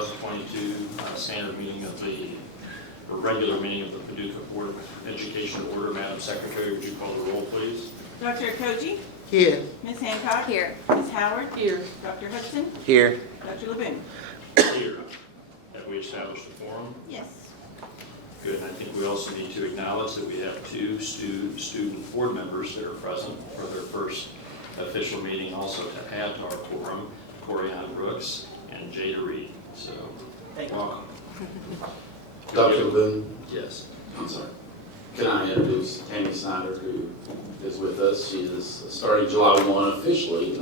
2022 standard meeting of the regular meeting of the Paducah Board of Education to order. Madam Secretary, would you call the roll, please? Dr. Koji? Here. Ms. Hancock? Here. Ms. Howard? Here. Dr. Hudson? Here. Dr. Levin? Here. Have we established a quorum? Yes. Good. And I think we also need to acknowledge that we have two student board members that are present for their first official meeting, also to add to our quorum, Corianne Brooks and Jada Reed. So, welcome. Dr. Boone, Yes. I'm sorry. Can I introduce Tammy Snyder, who is with us? She is starting July 1 officially.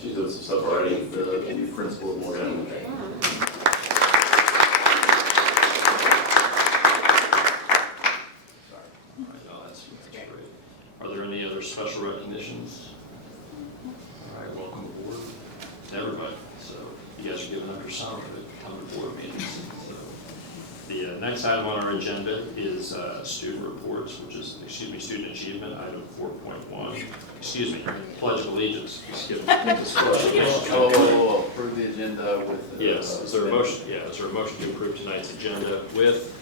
She's doing some stuff already. The new principal of Morgan Elementary. That's great. Are there any other special recognitions? All right, welcome aboard to everybody. So you guys are given under summer to come to board meetings. So the next item on our agenda is student reports, which is, student achievement, item 4.1. Pledge of Allegiance. Approve the agenda with. Yes, is there a motion? Yeah, is there a motion to approve tonight's agenda with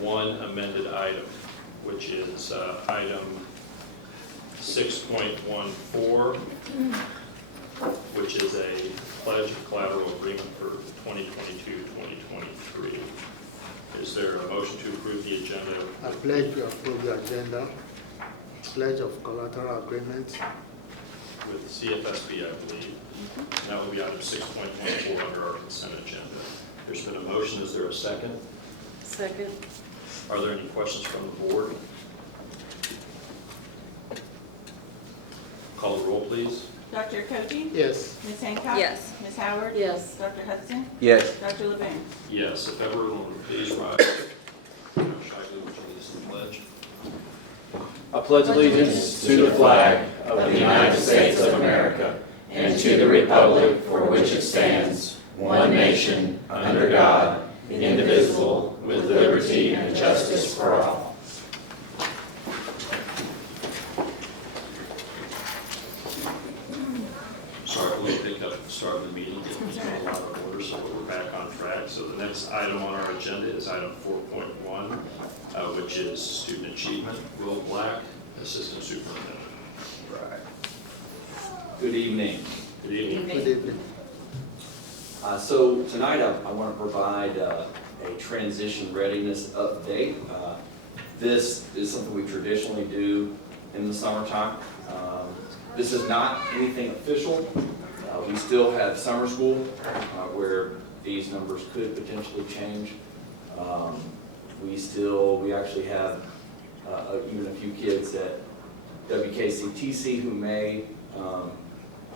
one amended item, which is item 6.14, which is a pledge of collateral agreement for 2022-2023. Is there a motion to approve the agenda? I pledge to approve the agenda. Pledge of collateral agreement. With the CFSB, I believe. And that will be item 6.14 under our consent agenda. There's been a motion. Is there a second? Second. Are there any questions from the board? Call the roll, please. Dr. Koji? Yes. Ms. Hancock? Yes. Ms. Howard? Yes. Dr. Hudson? Yes. Dr. Levin? Yes, if everyone would please rise. Shaggy, would you lead us in the pledge? I pledge allegiance to the flag of the United States of America and to the republic for which it stands, one nation, under God, indivisible, with liberty and justice for all. Sorry, we'll pick up at the start of the meeting. It's been a lot of order, so we're back on track. So the next item on our agenda is item 4.1, which is student achievement. Will Black, Assistant Superintendent. Right. Good evening. Good evening. Good evening. So tonight I want to provide a transition readiness update. This is something we traditionally do in the summertime. This is not anything official. We still have summer school where these numbers could potentially change. We actually have even a few kids at WKCTC who may,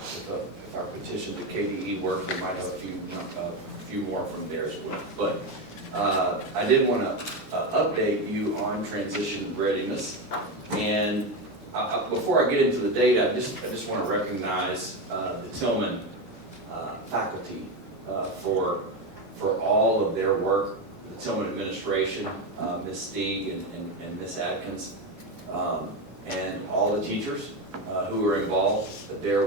if our petition to KDE works, we might have a few more from there as well. But I did want to update you on transition readiness. And before I get into the data, I just want to recognize the Tillman faculty for all of their work, the Tillman administration, Ms. Stieg and Ms. Adkins, and all the teachers who were involved. There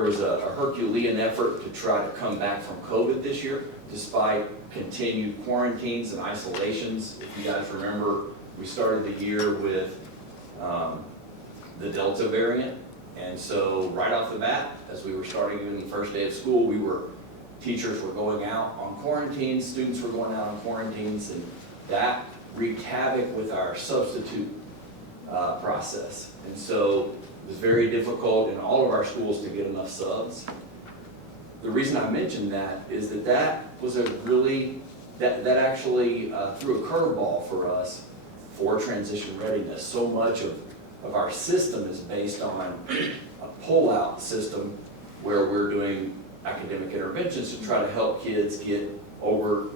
was a Herculean effort to try to come back from COVID this year, despite continued quarantines and isolations. If you guys remember, we started the year with the Delta variant, and so right off the bat, as we were starting in the first day of school, teachers were going out on quarantines, students were going out on quarantines, and that wreaked havoc with our substitute process. And so it was very difficult in all of our schools to get enough subs. The reason I mentioned that is that was that actually threw a curveball for us for transition readiness. So much of our system is based on a pull-out system where we're doing academic interventions to try to help kids get over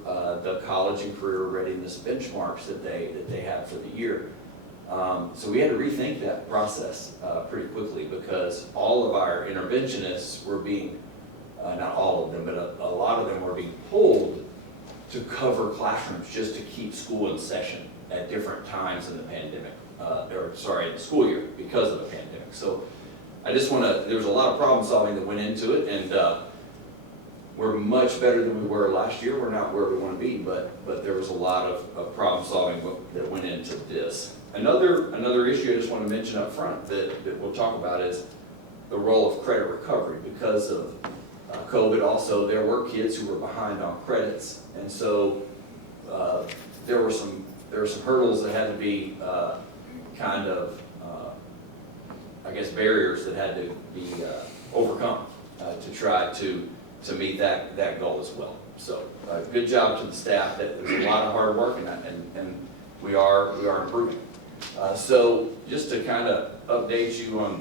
the college and career readiness benchmarks that they have for the year. So we had to rethink that process pretty quickly because all of our interventionists were being, not all of them, but a lot of them were being pulled to cover classrooms just to keep school in session at different times in the pandemic, the school year because of the pandemic. So I just want to, there was a lot of problem solving that went into it, and We're much better than we were last year. We're not where we want to be, but there was a lot of problem solving that went into this. Another issue I just want to mention up front that we'll talk about is the role of credit recovery. Because of COVID also, there were kids who were behind on credits, and so there were some hurdles that had to be I guess barriers that had to be overcome to try to meet that goal as well. So good job to the staff. There's a lot of hard work in that, and we are improving. So just to kind of update you on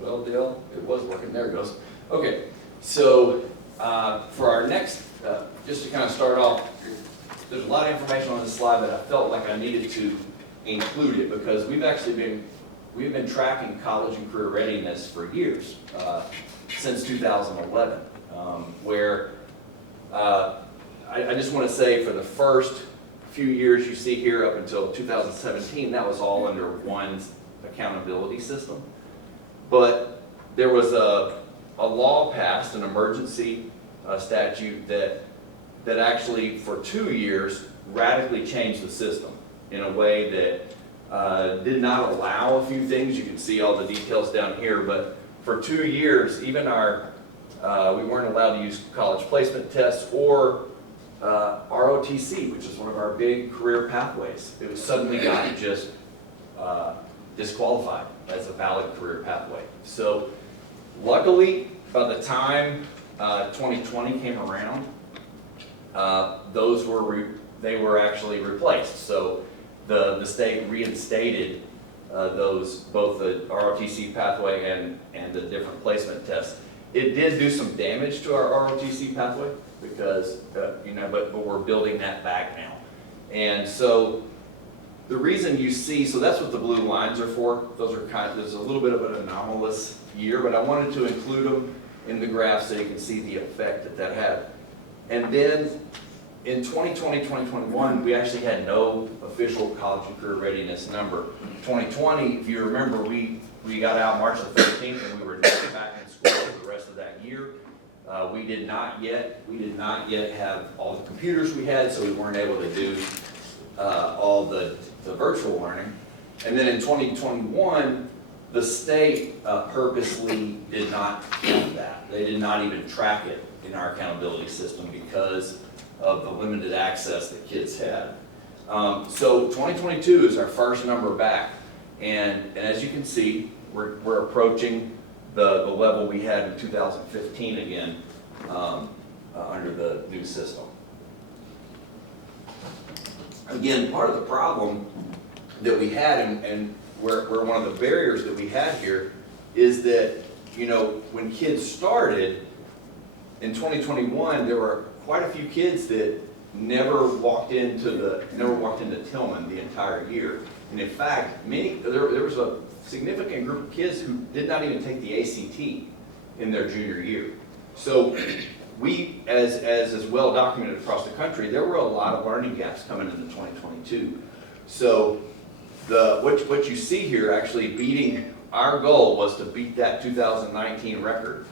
well, Dale, it was working. There it goes. Okay, so for our next, just to kind of start off, there's a lot of information on this slide that I felt like I needed to include it because we've been tracking college and career readiness for years, since 2011, where I just want to say for the first few years you see here up until 2017, that was all under one accountability system. But there was a law passed, an emergency statute that actually for 2 years radically changed the system in a way that did not allow a few things. You can see all the details down here, but for 2 years, even we weren't allowed to use college placement tests or ROTC, which is one of our big career pathways. It was suddenly got just disqualified as a valid career pathway. So luckily, by the time 2020 came around, they were actually replaced. So the state reinstated both the ROTC pathway and the different placement tests. It did do some damage to our ROTC pathway because, but we're building that back now. And so the reason you see, so that's what the blue lines are for. There's a little bit of an anomalous year, but I wanted to include them in the graph so you can see the effect that had. And then in 2020, 2021, we actually had no official college and career readiness number. 2020, if you remember, we got out March the 13th and we were back in school for the rest of that year. We did not yet have all the computers we had, so we weren't able to do all the virtual learning. And then in 2021, the state purposely did not do that. They did not even track it in our accountability system because of the limited access that kids had. So 2022 is our first number back. And as you can see, we're approaching the level we had in 2015 again under the new system. Again, part of the problem that we had and where one of the barriers that we had here is that, when kids started in 2021, there were quite a few kids that never walked into Tillman the entire year. And in fact, there was a significant group of kids who did not even take the ACT in their junior year. So we, as well documented across the country, there were a lot of learning gaps coming into 2022. So what you see here actually beating, our goal was to beat that 2019 record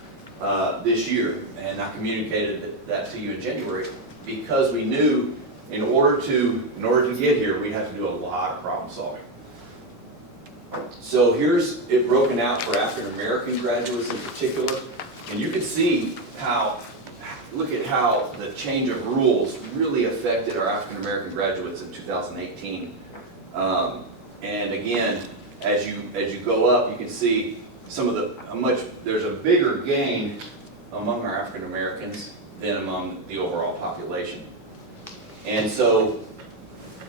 this year. And I communicated that to you in January because we knew in order to get here, we'd have to do a lot of problem solving. So here's it broken out for African American graduates in particular. And you can see look at how the change of rules really affected our African American graduates in 2018. And again, as you go up, you can see there's a bigger gain among our African Americans than among the overall population. And so,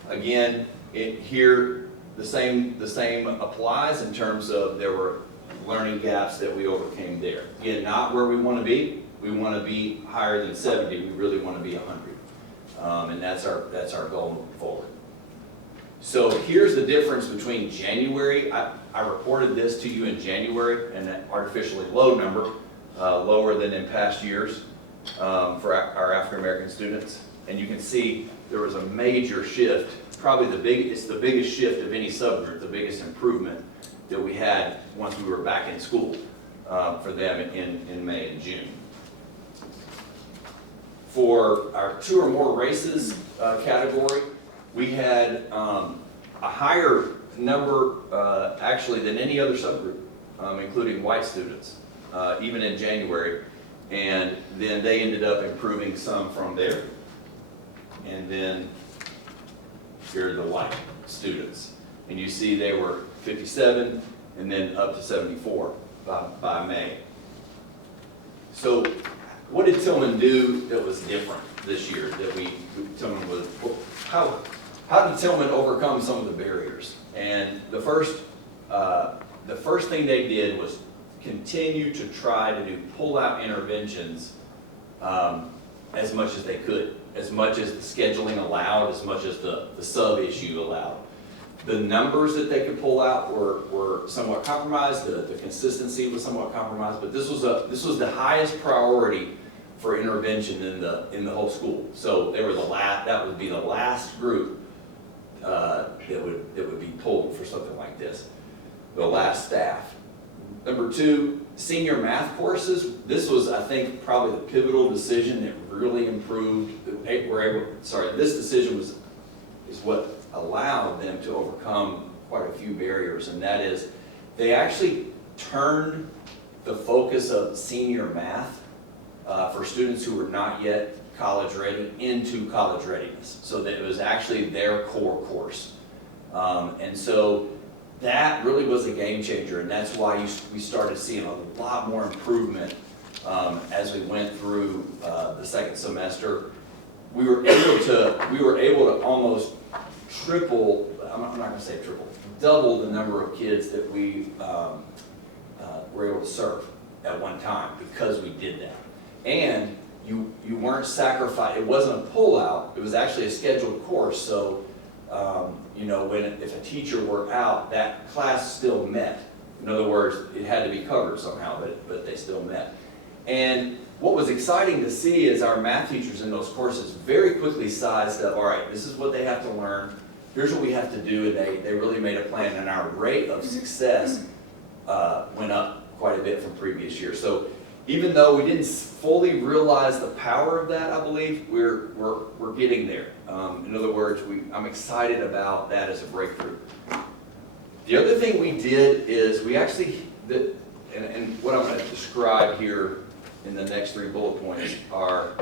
again, here the same applies in terms of there were learning gaps that we overcame there. Again, not where we want to be. We want to be higher than 70. We really want to be 100, and that's our goal moving forward. So here's the difference between January. I reported this to you in January, and an artificially low number, lower than in past years for our African American students. And you can see there was a major shift. Probably it's the biggest shift of any subgroup, the biggest improvement that we had once we were back in school. for them in May and June. For our 2 or more races category, we had a higher number actually than any other subgroup, including white students, even in January. And then they ended up improving some from there. And then here are the white students. And you see they were 57 and then up to 74 by May. So what did Tillman do that was different this year that how did Tillman overcome some of the barriers? And the first thing they did was continue to try to do pull-out interventions as much as they could, as much as the scheduling allowed, as much as the sub-issue allowed. The numbers that they could pull out were somewhat compromised, the consistency was somewhat compromised, but this was the highest priority for intervention in the whole school. So they were that would be the last group that would be pulled for something like this, the last staff. Number 2, senior math courses. This was, I think, probably the pivotal decision that really improved. This decision is what allowed them to overcome quite a few barriers, and that is they actually turned the focus of senior math for students who were not yet college ready into college readiness, so that it was actually their core course. And so that really was a game changer, and that's why we started seeing a lot more improvement as we went through the second semester. We were able to almost triple, I'm not going to say triple, double the number of kids that we were able to serve at one time because we did that. And you weren't sacrificing, it wasn't a pullout, it was actually a scheduled course, so if a teacher were out, that class still met. In other words, it had to be covered somehow, but they still met. And what was exciting to see is our math teachers in those courses very quickly sized up, all right, this is what they have to learn, here's what we have to do, and they really made a plan, and our rate of success went up quite a bit from previous years. So even though we didn't fully realize the power of that, I believe, we're getting there. In other words, I'm excited about that as a breakthrough. The other thing we did is we actually, and what I'm going to describe here in the next 3 bullet points are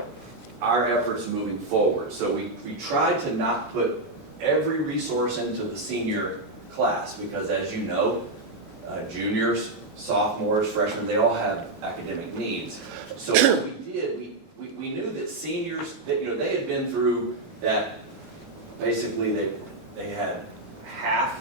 our efforts moving forward. So we tried to not put every resource into the senior class because, as you know, juniors, sophomores, freshmen, they all have academic needs. So what we did, we knew that seniors, that they had been through that. Basically, they had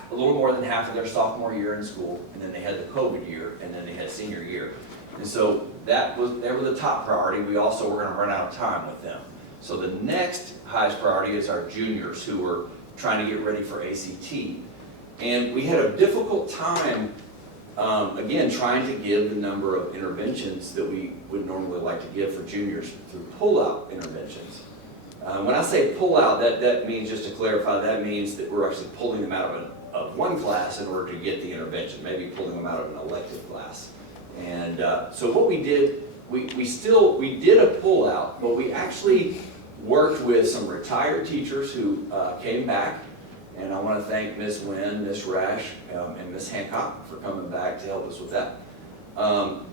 a little more than half of their sophomore year in school, and then they had the COVID year, and then they had senior year. And so they were the top priority. We also were going to run out of time with them. So the next highest priority is our juniors who were trying to get ready for ACT. And we had a difficult time again, trying to give the number of interventions that we would normally like to give for juniors through pull-out interventions. When I say pull-out, that means, just to clarify, that means that we're actually pulling them out of one class in order to get the intervention, maybe pulling them out of an elective class. And so what we did, we did a pull-out, but we actually worked with some retired teachers who came back. And I want to thank Ms. Wynn, Ms. Rash, and Ms. Hancock for coming back to help us with that.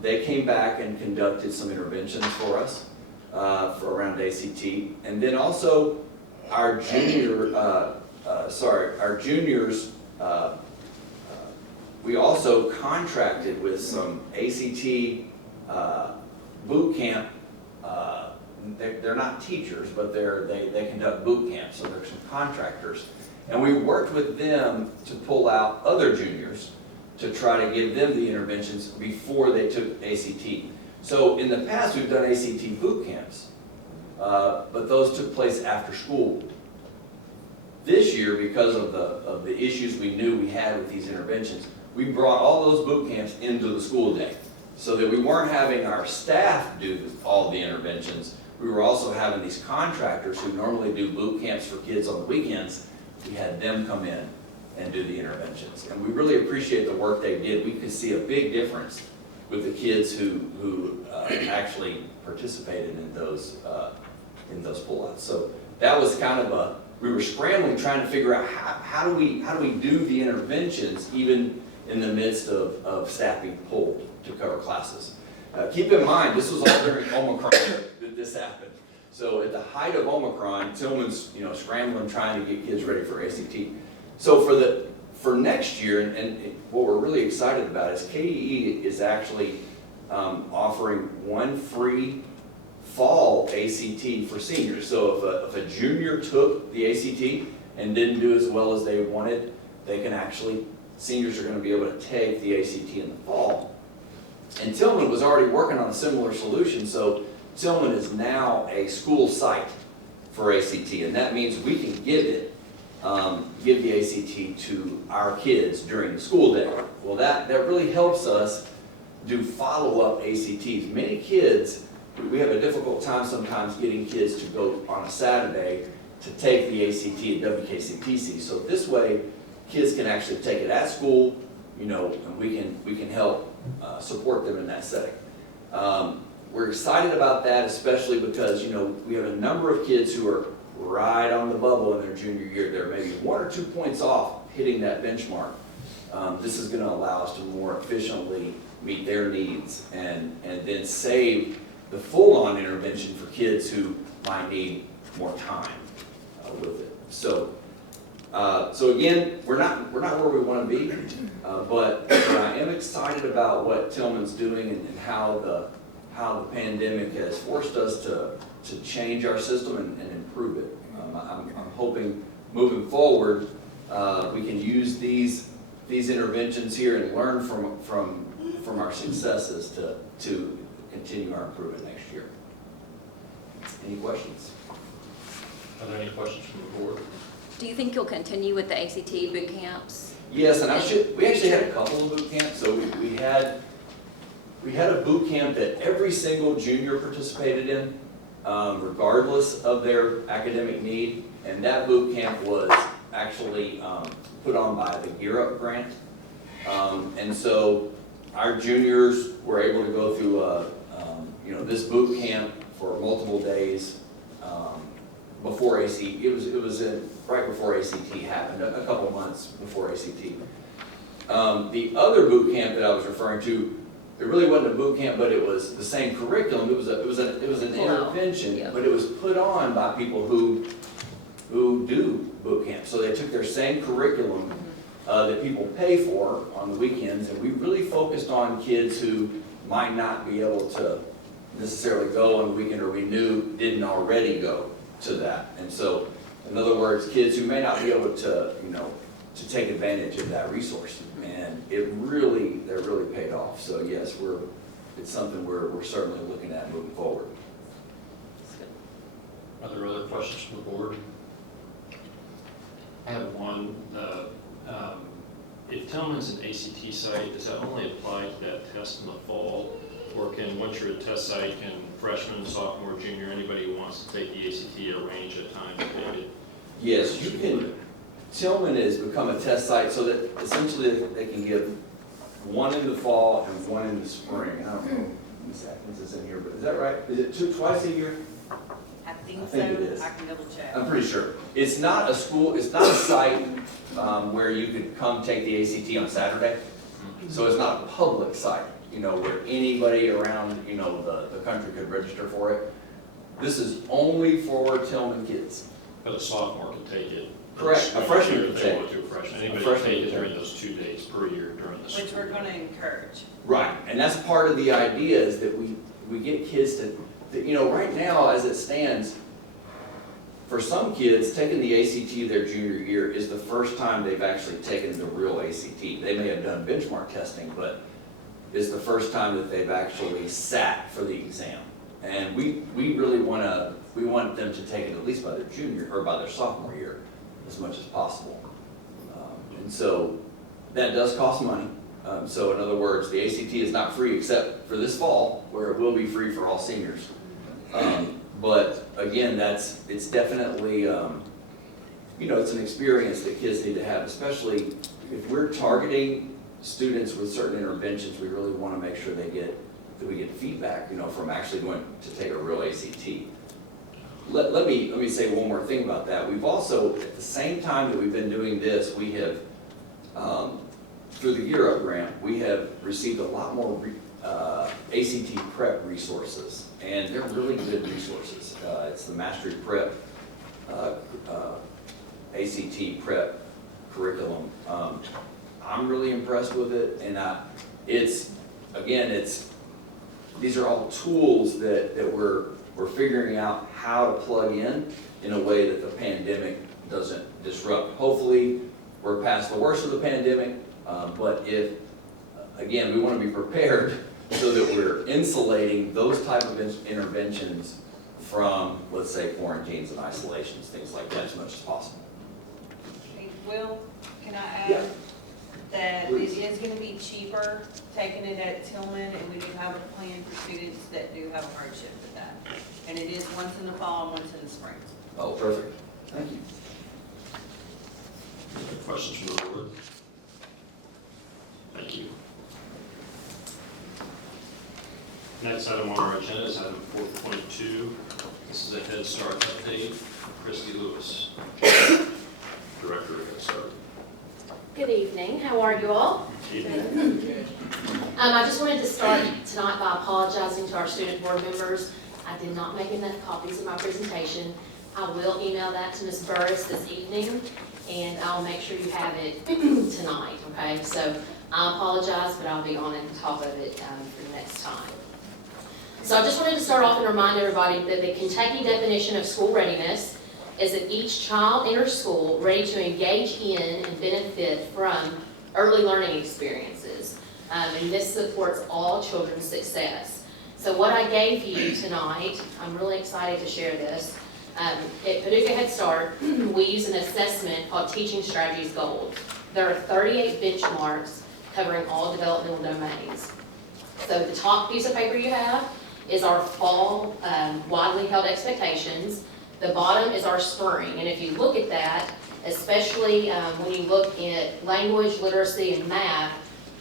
They came back and conducted some interventions for us for around ACT. And then also our juniors, we also contracted with some ACT boot camp. They're not teachers, but they conduct boot camps, so there's some contractors. And we worked with them to pull out other juniors to try to give them the interventions before they took ACT. So in the past, we've done ACT boot camps, but those took place after school. This year, because of the issues we knew we had with these interventions, we brought all those boot camps into the school day so that we weren't having our staff do all the interventions. We were also having these contractors who normally do boot camps for kids on the weekends. We had them come in and do the interventions. And we really appreciate the work they did. We could see a big difference with the kids who actually participated in those pullouts. So that was kind of we were scrambling, trying to figure out how do we do the interventions even in the midst of staff being pulled to cover classes. Keep in mind, this was all during Omicron that this happened. So at the height of Omicron, Tillman's scrambling, trying to get kids ready for ACT. So for next year, and what we're really excited about is KDE is actually offering one free fall ACT for seniors. So if a junior took the ACT and didn't do as well as they wanted, seniors are going to be able to take the ACT in the fall. And Tillman was already working on a similar solution, so Tillman is now a school site for ACT, and that means we can give the ACT to our kids during the school day. Well, that really helps us do follow-up ACTs. Many kids, we have a difficult time sometimes getting kids to go on a Saturday to take the ACT at WKCTC. So this way, kids can actually take it at school, and we can help support them in that setting. We're excited about that, especially because, we have a number of kids who are right on the bubble in their junior year. They're maybe 1 or 2 points off hitting that benchmark. This is going to allow us to more efficiently meet their needs and then save the full-on intervention for kids who might need more time with it. So again, we're not where we want to be, but I am excited about what Tillman's doing and how the pandemic has forced us to change our system and improve it. I'm hoping moving forward we can use these interventions here and learn from our successes to continue our improvement next year. Any questions? Are there any questions from the board? Do you think you'll continue with the ACT boot camps? Yes, and we actually had a couple of boot camps. So we had a boot camp that every single junior participated in, regardless of their academic need. And that boot camp was actually put on by the Gear Up grant. And so our juniors were able to go through this boot camp for multiple days before ACT. It was right before ACT happened, a couple months before ACT. The other boot camp that I was referring to, it really wasn't a boot camp, but it was the same curriculum. It was an intervention, yeah. but it was put on by people who do boot camp. So they took their same curriculum that people pay for on the weekends, and we really focused on kids who might not be able to necessarily go on the weekend, or we knew didn't already go to that. And so, in other words, kids who may not be able to, to take advantage of that resource. And that really paid off. So yes, it's something we're certainly looking at moving forward. Are there other questions from the board? I have one. If Tillman's an ACT site, does that only apply to that test in the fall? Or once you're a test site, can freshman, sophomore, junior, anybody who wants to take the ACT arrange a time to take it? Yes, you can. Tillman has become a test site so that essentially they can give one in the fall and one in the spring. I don't know, Ms. Atkins is in here, but is that right? Is it twice a year? I think I think so. it is. I can double check. I'm pretty sure. It's not a school, it's not a site where you could come take the ACT on Saturday. So it's not a public site, where anybody around, the country could register for it. This is only for Tillman kids. But a sophomore can take it. Correct. A freshman If can they take want to, a freshman. Anybody can freshman take it can during take those 2 days per year during the school. Which we're going to encourage. Right, and that's part of the idea is that we get kids to right now as it stands, for some kids, taking the ACT their junior year is the first time they've actually taken the real ACT. They may have done benchmark testing, but it's the first time that they've actually sat for the exam. And we really want them to take it at least by their junior or by their sophomore year as much as possible. And so that does cost money. So in other words, the ACT is not free except for this fall, where it will be free for all seniors. But again, it's definitely, it's an experience that kids need to have, especially if we're targeting students with certain interventions, we really want to make sure that we get feedback, from actually going to take a real ACT. Let me say one more thing about that. We've also, at the same time that we've been doing this, we have, through the Gear Up grant, we have received a lot more ACT prep resources, and they're really good resources. It's the Mastery Prep, ACT prep curriculum. I'm really impressed with it, and these are all tools that we're figuring out how to plug in a way that the pandemic doesn't disrupt. Hopefully, we're past the worst of the pandemic, but again, we want to be prepared so that we're insulating those type of interventions from, let's say, quarantines and isolations, things like that, as much as possible. Hey, Will, can I Yeah. add that Please. it is gonna be cheaper taking it at Tillman, and we do have a plan for students that do have a hardship with that. And it is once in the fall and once in the spring. Oh, perfect. Thank you. Any questions from the board? Thank you. Next item on our agenda is item 4.2. This is a Head Start update from Christy Lewis, Director of Head Start. Good evening. How are you all? I just wanted to start tonight by apologizing to our student board members. I did not make enough copies of my presentation. I will email that to Ms. Burris this evening, and I'll make sure you have it tonight, okay? So I apologize, but I'll be on top of it for the next time. So I just wanted to start off and remind everybody that the Kentucky definition of school readiness is that each child enters school ready to engage in and benefit from early learning experiences. And this supports all children's success. So what I gave you tonight, I'm really excited to share this. At Paducah Head Start, we use an assessment called Teaching Strategies Gold. There are 38 benchmarks covering all developmental domains. So the top piece of paper you have is our fall widely held expectations. The bottom is our spring, and if you look at that, especially when you look at language, literacy, and math,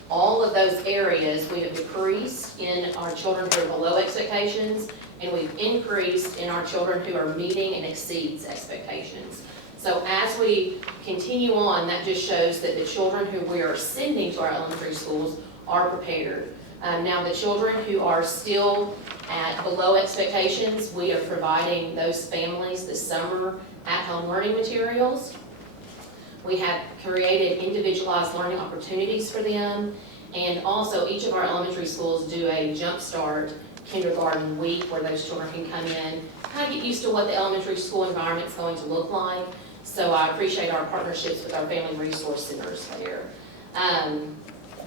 all of those areas we have decreased in our children who are below expectations, and we've increased in our children who are meeting and exceeds expectations. So as we continue on, that just shows that the children who we are sending to our elementary schools are prepared. Now the children who are still at below expectations, we are providing those families this summer at-home learning materials. We have created individualized learning opportunities for them, and also each of our elementary schools do a Jumpstart kindergarten week where those children can come in, kind of get used to what the elementary school environment is going to look like. So I appreciate our partnerships with our family resource centers there.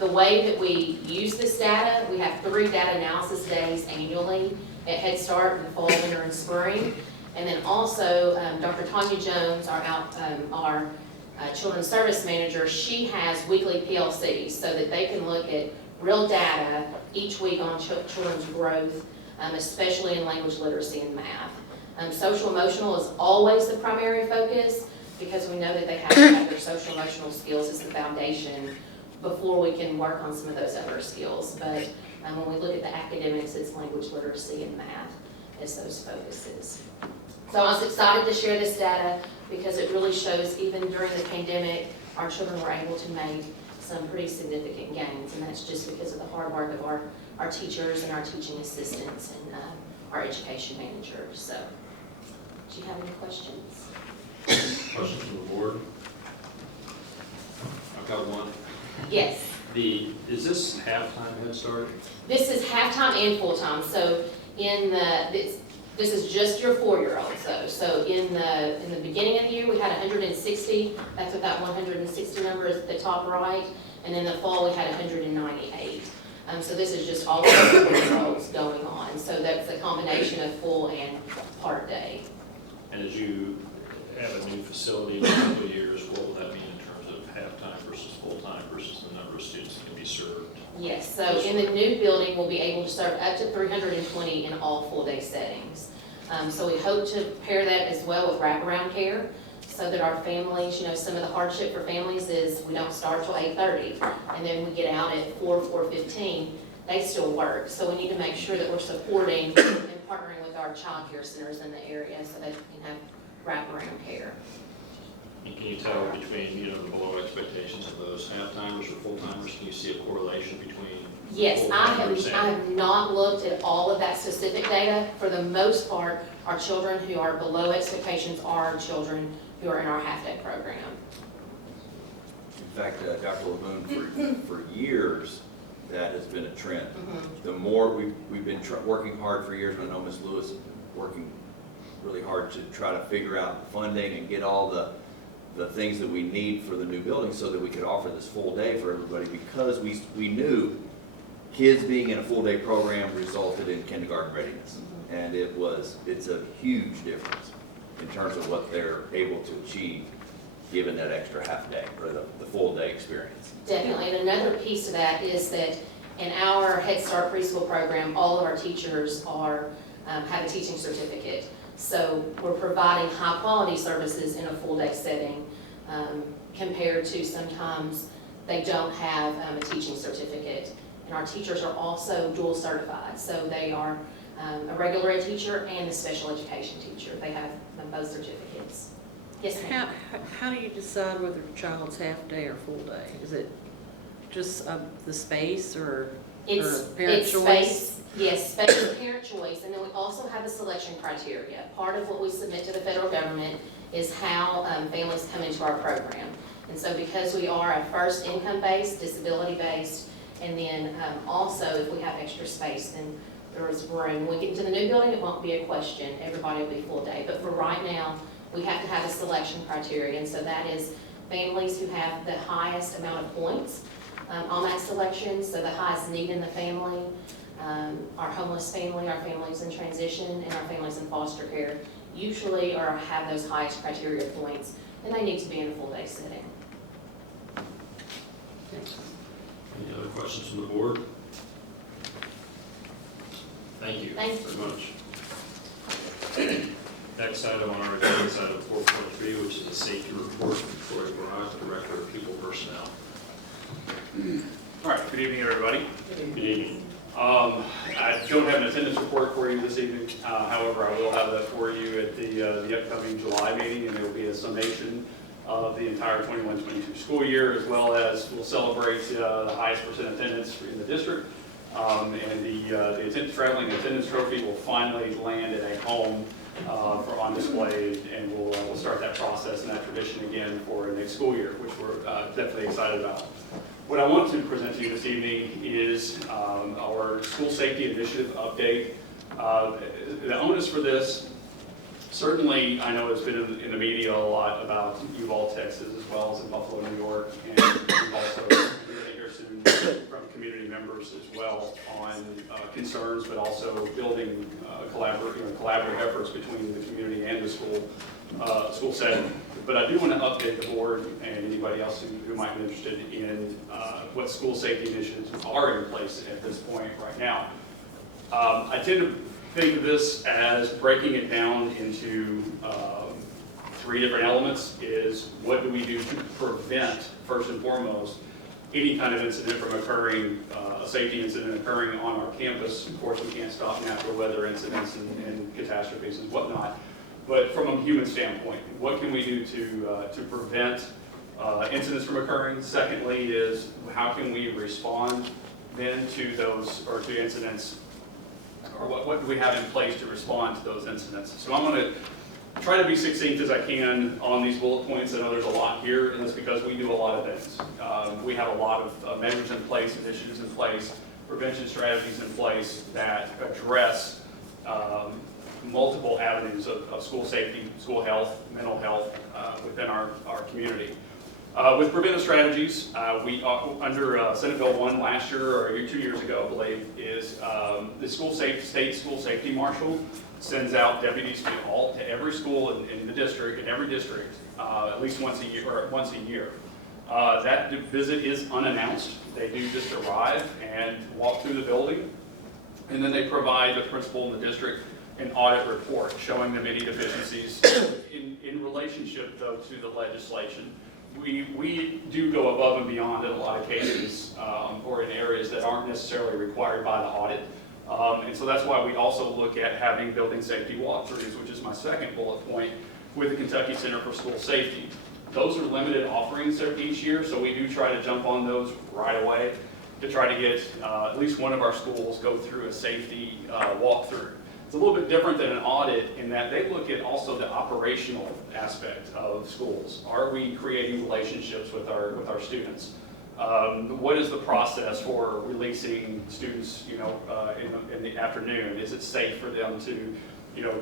The way that we use this data, we have 3 data analysis days annually at Head Start in the fall, winter, and spring. And then also, Dr. Tanya Jones, our children's service manager, she has weekly PLCs so that they can look at real data each week on children's growth, especially in language literacy and math. Social emotional is always the primary focus because we know that they have to have their social emotional skills as the foundation before we can work on some of those other skills. But when we look at the academics, it's language literacy and math as those focuses. So I was excited to share this data because it really shows even during the pandemic, our children were able to make some pretty significant gains, and that's just because of the hard work of our teachers and our teaching assistants and our education managers. So, do you have any questions? Questions from the board? I've got one. Yes. Is this halftime Head Start? This is halftime and full-time. So this is just your 4-year-olds though. So in the beginning of the year, we had 160. That's what that 160 number is at the top right. And in the fall, we had 198. So this is just all of our 4-year-olds going on. So that's a combination of full and part day. And as you have a new facility in a couple of years, what will that mean in terms of halftime versus full-time versus the number of students that can be served? Yes, so in the new building, we'll be able to serve up to 320 in all full-day settings. So we hope to pair that as well with wraparound care. so that our families, some of the hardship for families is we don't start till 8:30, and then we get out at 4:15. They still work, so we need to make sure that we're supporting and partnering with our child care centers in the area so they can have wraparound care. And can you tell between, the below expectations of those half-timers or full-timers? Can you see a correlation between? Yes, I full-timers and- have not looked at all of that specific data. For the most part, our children who are below expectations are our children who are in our half-day program. In fact, Dr. Lavoon, for years, that has been a trend. Mhm. The more we've been working hard for years, and I know Ms. Lewis working really hard to try to figure out the funding and get all the things that we need for the new building so that we could offer this full day for everybody, because we knew kids being in a full day program resulted in kindergarten readiness. And it's a huge difference in terms of what they're able to achieve given that extra half day or the full day experience. Definitely, and another piece of that is that in our Head Start preschool program, all of our teachers have a teaching certificate. So we're providing high-quality services in a full-day setting compared to sometimes they don't have a teaching certificate. And our teachers are also dual certified, so they are a regular ed teacher and a special education teacher. They have both certificates. Yes, ma'am. How do you decide whether a child's half day or full day? Is it just the space or parent choice? Space, yes, space and parent choice, and then we also have a selection criteria. Part of what we submit to the federal government is how families come into our program. And so because we are a first income-based, disability-based, and then also if we have extra space, then there's room. When we get into the new building, it won't be a question. Everybody will be full day. But for right now, we have to have a selection criteria, and so that is families who have the highest amount of points on that selection, so the highest need in the family, our homeless family, our families in transition, and our families in foster care usually have those highest criteria points, and they need to be in a full day setting. Any other questions from the board? Thank you Thank you. very much. Next item on our agenda is item 4.3, which is a safety report from Troy Barrage, Director of People Personnel. All right, good evening, everybody. Good evening. I don't have an attendance report for you this evening. However, I will have that for you at the upcoming July meeting, and there will be a summation of the entire 21-22 school year, as well as we'll celebrate the highest % attendance in the district. And the traveling attendance trophy will finally land at a home on display, and we'll start that process and that tradition again for next school year, which we're definitely excited about. What I want to present to you this evening is our school safety initiative update. The onus for this, certainly I know it's been in the media a lot about Uvalde, Texas, as well as in Buffalo, New York, and we've also going to hear soon from community members as well on concerns, but also building collaborative efforts between the community and the school setting. But I do want to update the board and anybody else who might be interested in what school safety initiatives are in place at this point right now. I tend to think of this as breaking it down into 3 different elements. Is what do we do to prevent, first and foremost, any kind of incident from occurring, a safety incident occurring on our campus. Of course, we can't stop natural weather incidents and catastrophes and whatnot. But from a human standpoint, what can we do to prevent incidents from occurring? Secondly is how can we respond then to those, or to incidents, or what do we have in place to respond to those incidents? So I'm going to try to be succinct as I can on these bullet points. I know there's a lot here, and that's because we do a lot of things. We have a lot of measures in place, initiatives in place, prevention strategies in place that address multiple avenues of school safety, school health, mental health within our community. With preventive strategies, we under Senate Bill 1 last year, or 2 years ago, I believe, is the state school safety marshal sends out deputies to every school in the district, in every district, at least once a year. That visit is unannounced. They do just arrive and walk through the building, and then they provide the principal in the district an audit report showing them any deficiencies in in relationship, though, to the legislation, we do go above and beyond in a lot of cases, or in areas that aren't necessarily required by the audit. And so that's why we also look at having building safety walkthroughs, which is my second bullet point, with the Kentucky Center for School Safety. Those are limited offerings each year, so we do try to jump on those right away to try to get at least one of our schools go through a safety walkthrough. It's a little bit different than an audit in that they look at also the operational aspect of schools. Are we creating relationships with our students? What is the process for releasing students, in the afternoon? Is it safe for them to,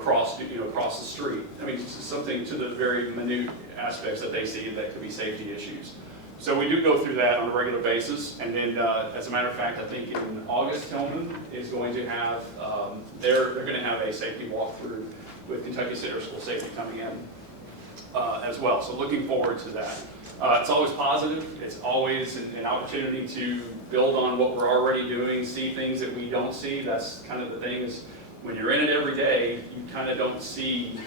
cross the street? I mean, something to the very minute aspects that they see that could be safety issues. So we do go through that on a regular basis, and then, as a matter of fact, I think in August, Tillman is going to have, they're going to have a safety walkthrough with Kentucky Center School Safety coming in as well. So looking forward to that. It's always positive. It's always an opportunity to build on what we're already doing, see things that we don't see. That's kind of the thing is when you're in it every day, you kind of don't see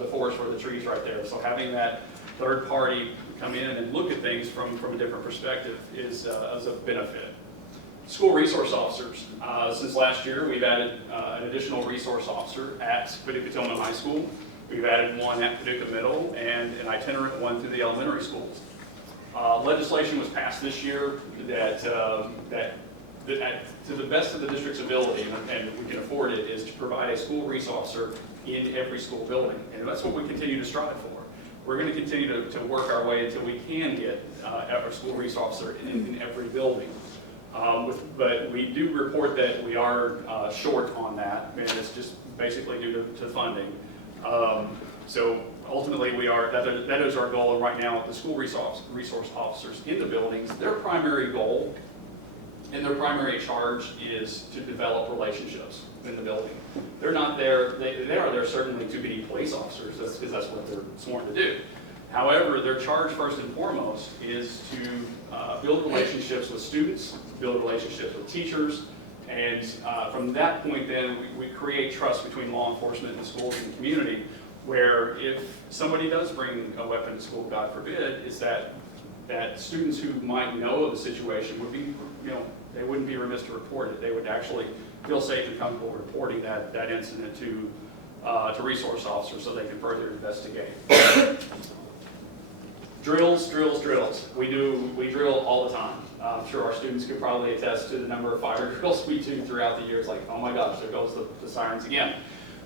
the forest for the trees right there. So having that third party come in and look at things from a different perspective is a benefit. School resource officers. Since last year, we've added an additional resource officer at Paducah High School. We've added one at Paducah Middle and an itinerant one through the elementary schools. Legislation was passed this year that to the best of the district's ability, and we can afford it, is to provide a school resource officer in every school building. And that's what we continue to strive for. We're going to continue to work our way until we can get our school resource officer in every building. But we do report that we are short on that, and it's just basically due to funding. So ultimately, that is our goal, and right now, the school resource officers in the buildings, their primary goal and their primary charge is to develop relationships in the building. They're not there, they are there certainly to be police officers, because that's what they're sworn to do. However, their charge first and foremost is to build relationships with students, build relationships with teachers, and from that point then, we create trust between law enforcement and schools and the community, where if somebody does bring a weapon to school, God forbid, is that students who might know of the situation would be, they wouldn't be remiss to report it. They would actually feel safe and comfortable reporting that incident to resource officers so they can further investigate. Drills. We drill all the time. I'm sure our students could probably attest to the number of fire drills we do throughout the year. It's like, oh my gosh, there goes the sirens again.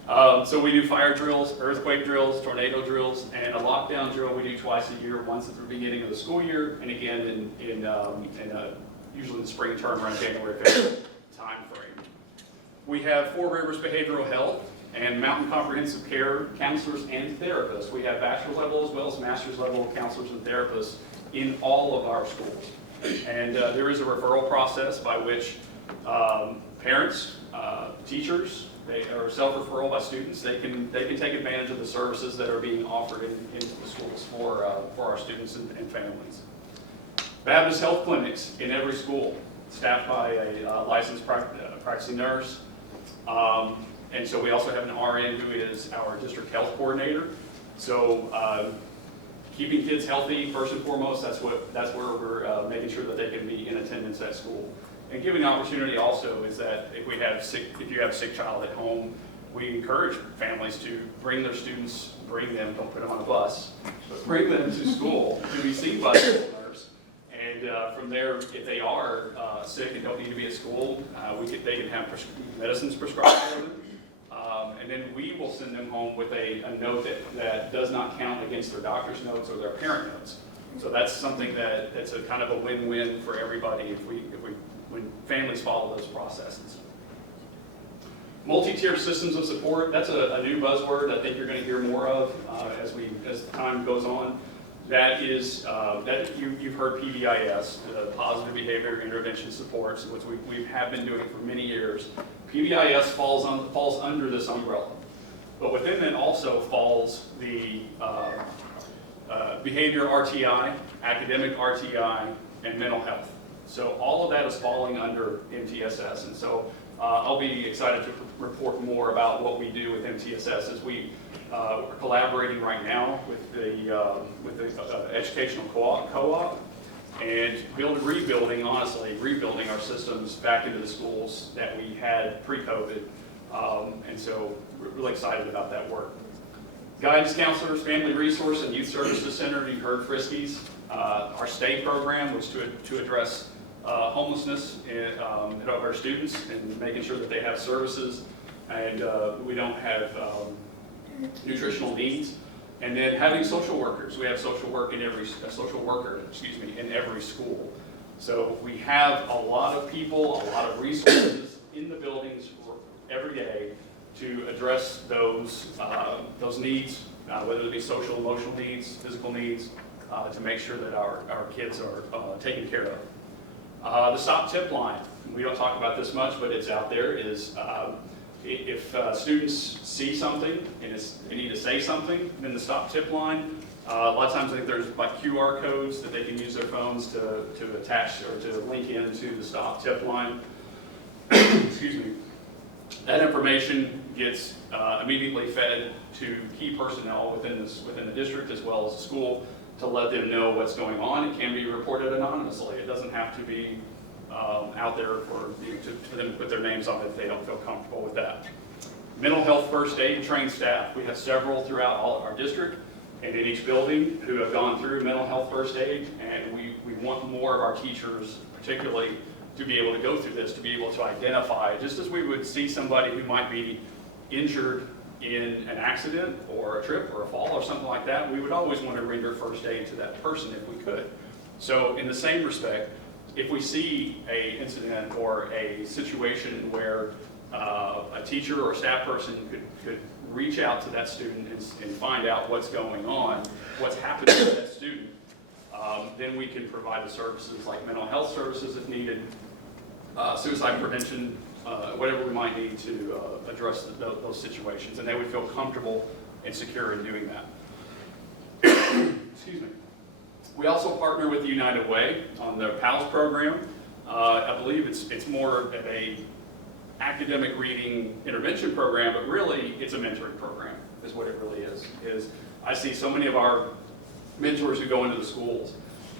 So we do fire drills, earthquake drills, tornado drills, and a lockdown drill we do twice a year, once at the beginning of the school year, and again usually in the spring term around January 5th time frame. We have Four Rivers Behavioral Health and Mountain Comprehensive Care counselors and therapists. We have bachelor's level as well as master's level counselors and therapists in all of our schools. And there is a referral process by which parents, teachers, they are self-referral by students. They can take advantage of the services that are being offered into the schools for our students and families. Baptist health clinics in every school, staffed by a licensed practicing nurse. And so we also have an RN who is our district health coordinator. So keeping kids healthy first and foremost, that's where we're making sure that they can be in attendance at school. And giving opportunity also is that if you have a sick child at home, we encourage families to bring their students, don't put them on a bus, but bring them to school to be seen by the school nurse. And from there, if they are sick and don't need to be at school, they can have medicines prescribed for them. And then we will send them home with a note that does not count against their doctor's notes or their parent notes. So that's something that's a kind of a win-win for everybody when families follow those processes. Multi-tiered systems of support, that's a new buzzword I think you're going to hear more of as time goes on. That is, you've heard PBIS, Positive Behavior Intervention Supports, which we have been doing for many years. PBIS falls under this umbrella. But within it also falls the behavior RTI, academic RTI, and mental health. So all of that is falling under MTSS. And so I'll be excited to report more about what we do with MTSS as we are collaborating right now with the educational co-op and rebuilding our systems back into the schools that we had pre-COVID. And so we're really excited about that work. Guidance counselors, family resource, and youth services center, you heard Friskies. Our STAY program was to address homelessness of our students and making sure that they have services and we don't have nutritional needs. And then having social workers. We have social worker in every school. So we have a lot of people, a lot of resources in the buildings every day to address those needs, whether it be social, emotional needs, physical needs, to make sure that our kids are taken care of. The stop tip line, we don't talk about this much, but it's out there, is if students see something and they need to say something, then the stop tip line, a lot of times I think there's like QR codes that they can use their phones to attach or to link into the stop tip line. Excuse me. That information gets immediately fed to key personnel within the district as well as the school to let them know what's going on. It can be reported anonymously. It doesn't have to be out there for them to put their names on it if they don't feel comfortable with that. Mental health first aid trained staff. We have several throughout all of our district and in each building who have gone through mental health first aid, and we want more of our teachers particularly to be able to go through this, to be able to identify, just as we would see somebody who might be injured in an accident or a trip or a fall or something like that, we would always want to render first aid to that person if we could. So in the same respect, if we see an incident or a situation where a teacher or a staff person could reach out to that student and find out what's going on, what's happening to that student, then we can provide the services like mental health services if needed, suicide prevention, whatever we might need to address those situations, and they would feel comfortable and secure in doing that. Excuse me. We also partner with the United Way on their PALS program. I believe it's more of a academic reading intervention program, but really it's a mentoring program is what it really is. I see so many of our mentors who go into the schools,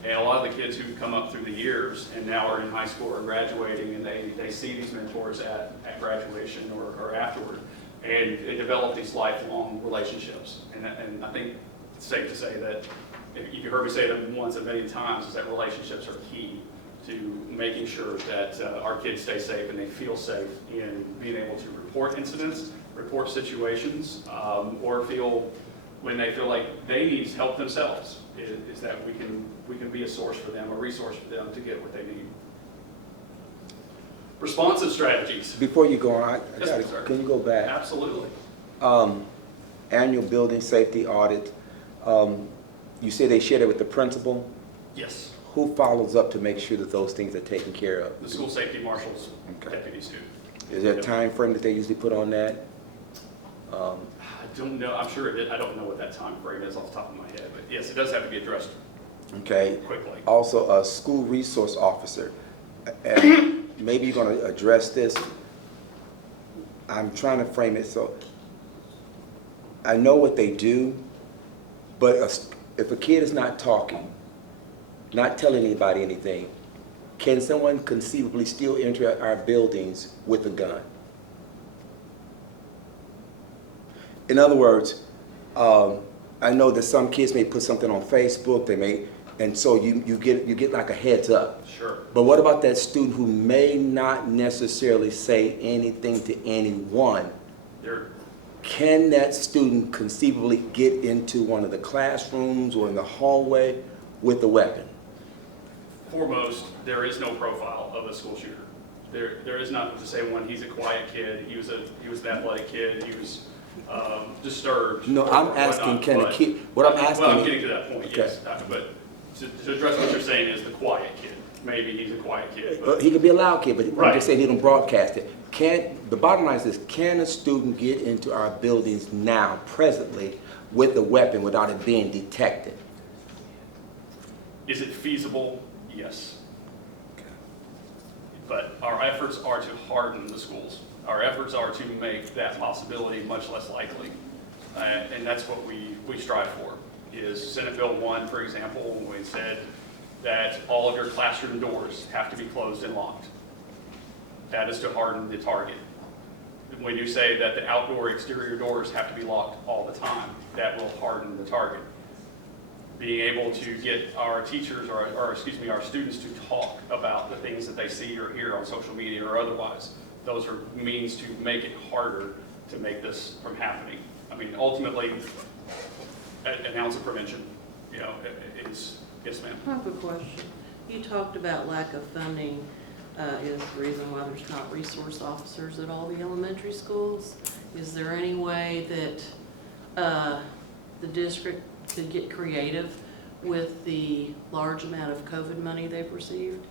and a lot of the kids who come up through the years and now are in high school or graduating, and they see these mentors at graduation or afterward, and they develop these lifelong relationships. And I think it's safe to say that, if you heard me say it once a million times, is that relationships are key to making sure that our kids stay safe and they feel safe in being able to report incidents, report situations, or when they feel like they need help themselves, is that we can be a source for them, a resource for them to get what they need. Responsive strategies. Before you go on, Yes, sir. Can you go back? Absolutely. Annual building safety audit. You say they shared it with the principal. Yes. Who follows up to make sure that those things are taken care of? The school safety marshals, Okay. deputies do. Is there a time frame that they usually put on that? I don't know. I'm sure I don't know what that time frame is off the top of my head, but yes, it does have to be addressed Okay. quickly. Also, a school resource officer. And maybe you're going to address this. I'm trying to frame it so I know what they do, but if a kid is not talking, not telling anybody anything, can someone conceivably still enter our buildings with a gun? In other words, I know that some kids may put something on Facebook, and so you get like a heads up. Sure. But what about that student who may not necessarily say anything to anyone? Can that student conceivably get into one of the classrooms or in the hallway with a weapon? Foremost, there is no profile of a school shooter. There is not to say he's a quiet kid, he was an athletic kid, he was disturbed. No, I'm asking, can a kid, what I'm asking. Well, I'm getting to that point, Okay. yes. But to address what you're saying is the quiet kid. Maybe he's a quiet kid. But He could be a loud kid, but Right. I'm just saying he don't broadcast it. The bottom line is this, can a student get into our buildings now, presently, with a weapon without it being detected? is it feasible? Yes. But our efforts are to harden the schools. Our efforts are to make that possibility much less likely. And that's what we strive for, is Senate Bill 1, for example, when we said that all of your classroom doors have to be closed and locked. That is to harden the target. When you say that the outdoor exterior doors have to be locked all the time, that will harden the target. Being able to get our teachers, or our students to talk about the things that they see or hear on social media or otherwise, those are means to make it harder to make this from happening. I mean, ultimately, an ounce of prevention, is, yes, ma'am. I have a question. You talked about lack of funding is the reason why there's not resource officers at all the elementary schools. Is there any way that the district could get creative with the large amount of COVID money they've received?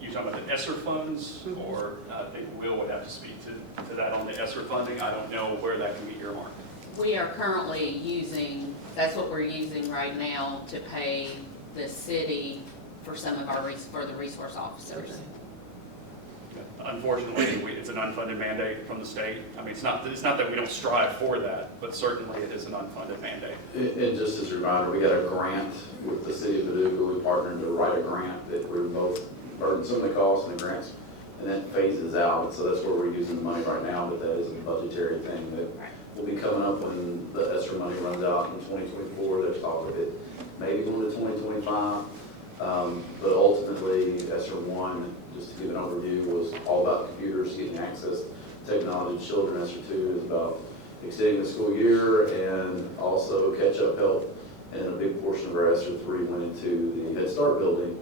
You talking about the ESSER funds, or I think Will would have to speak to that on the ESSER funding. I don't know where that can be earmarked. We are currently using, that's what we're using right now to pay the city for some of our, for the resource officers. Unfortunately, it's an unfunded mandate from the state. I mean, it's not that we don't strive for that, but certainly it is an unfunded mandate. And just as a reminder, we got a grant with the city of Paducah. We partnered to write a grant that we're both burden some of the costs and the grants, and that phases out. So that's where we're using the money right now, but that is a budgetary thing that will be coming up when the ESSER money runs out in 2024. There's talk of it maybe going to 2025. But ultimately, ESSER 1, just to give an overview, was all about computers, getting access to technology to children. ESSER 2 is about extending the school year and also catch-up help. And a big portion of our ESSER 3 went into the Head Start building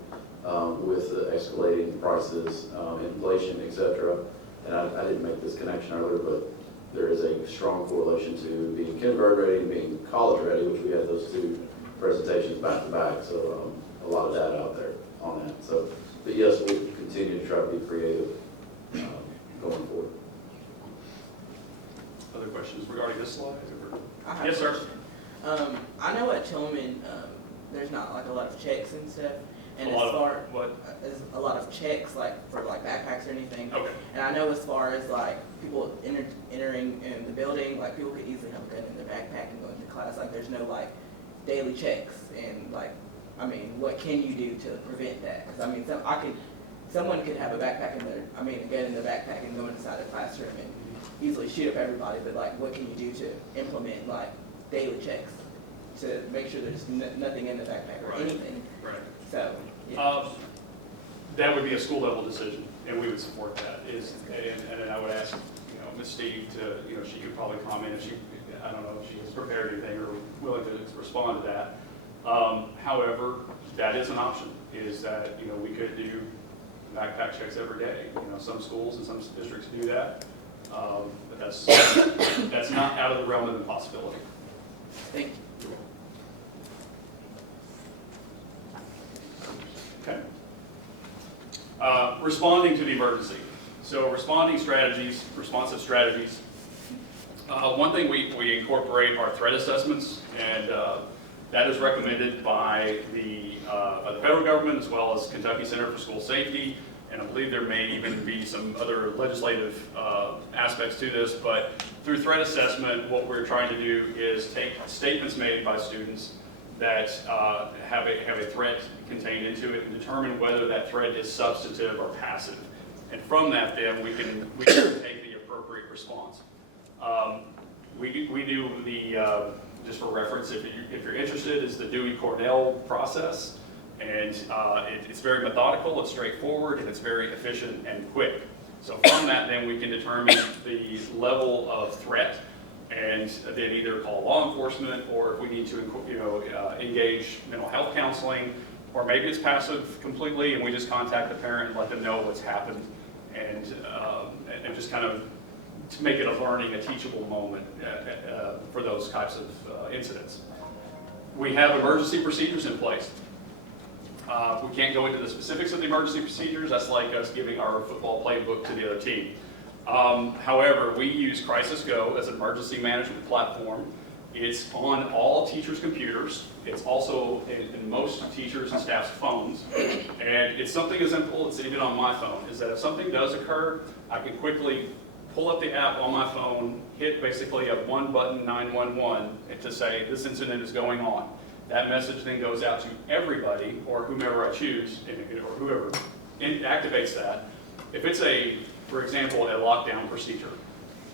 with the escalating prices, inflation, et cetera. And I didn't make this connection earlier, but there is a strong correlation to being kindergarten ready and being college ready, which we had those two presentations back to back. So a lot of data out there on that. So, but yes, we'll continue to try to be creative going forward. Other questions regarding this slide? I have Yes, sir. I know at Tillman, there's not like a lot of checks and stuff. And A lot of checks, like for like backpacks or anything. Okay. And I know as far as like people entering in the building, like people could easily have a gun in their backpack and go into class. Like there's no like daily checks and like, I mean, what can you do to prevent that? Because I mean, someone could have a backpack in their, a gun in their backpack and go inside the classroom and easily shoot up everybody. But like, what can you do to implement like daily checks to make sure there's nothing in the backpack or anything? Right. So, yeah. That would be a school level decision, and we would support that. And then I would ask, Ms. Steve to, she could probably comment if I don't know if she has prepared anything or willing to respond to that. However, that is an option, is that, we could do backpack checks every day. Some schools and some districts do that, but that's not out of the realm of impossibility. Thank you. Okay. Responding to the emergency. So responsive strategies. One thing we incorporate are threat assessments, and that is recommended by the federal government as well as Kentucky Center for School Safety, and I believe there may even be some other legislative aspects to this, but through threat assessment, what we're trying to do is take statements made by students that have a threat contained into it and determine whether that threat is substantive or passive. And from that, then, we can take the appropriate response. We do the, just for reference, if you're interested, is the Dewey-Cornell process. And it's very methodical, it's straightforward, and it's very efficient and quick. So from that, then, we can determine the level of threat, and then either call law enforcement, or if we need to, engage mental health counseling, or maybe it's passive completely, and we just contact the parent and let them know what's happened, and just kind of to make it a learning, a teachable moment for those types of incidents. We have emergency procedures in place. We can't go into the specifics of the emergency procedures. That's like us giving our football playbook to the other team. However, we use Crisis Go as an emergency management platform It's on all teachers' computers. It's also in most teachers' and staff's phones. And it's something as simple, it's even on my phone, is that if something does occur, I can quickly pull up the app on my phone, hit basically a one button 911 to say this incident is going on. That message then goes out to everybody, or whomever I choose, or whoever activates that. If it's for example, a lockdown procedure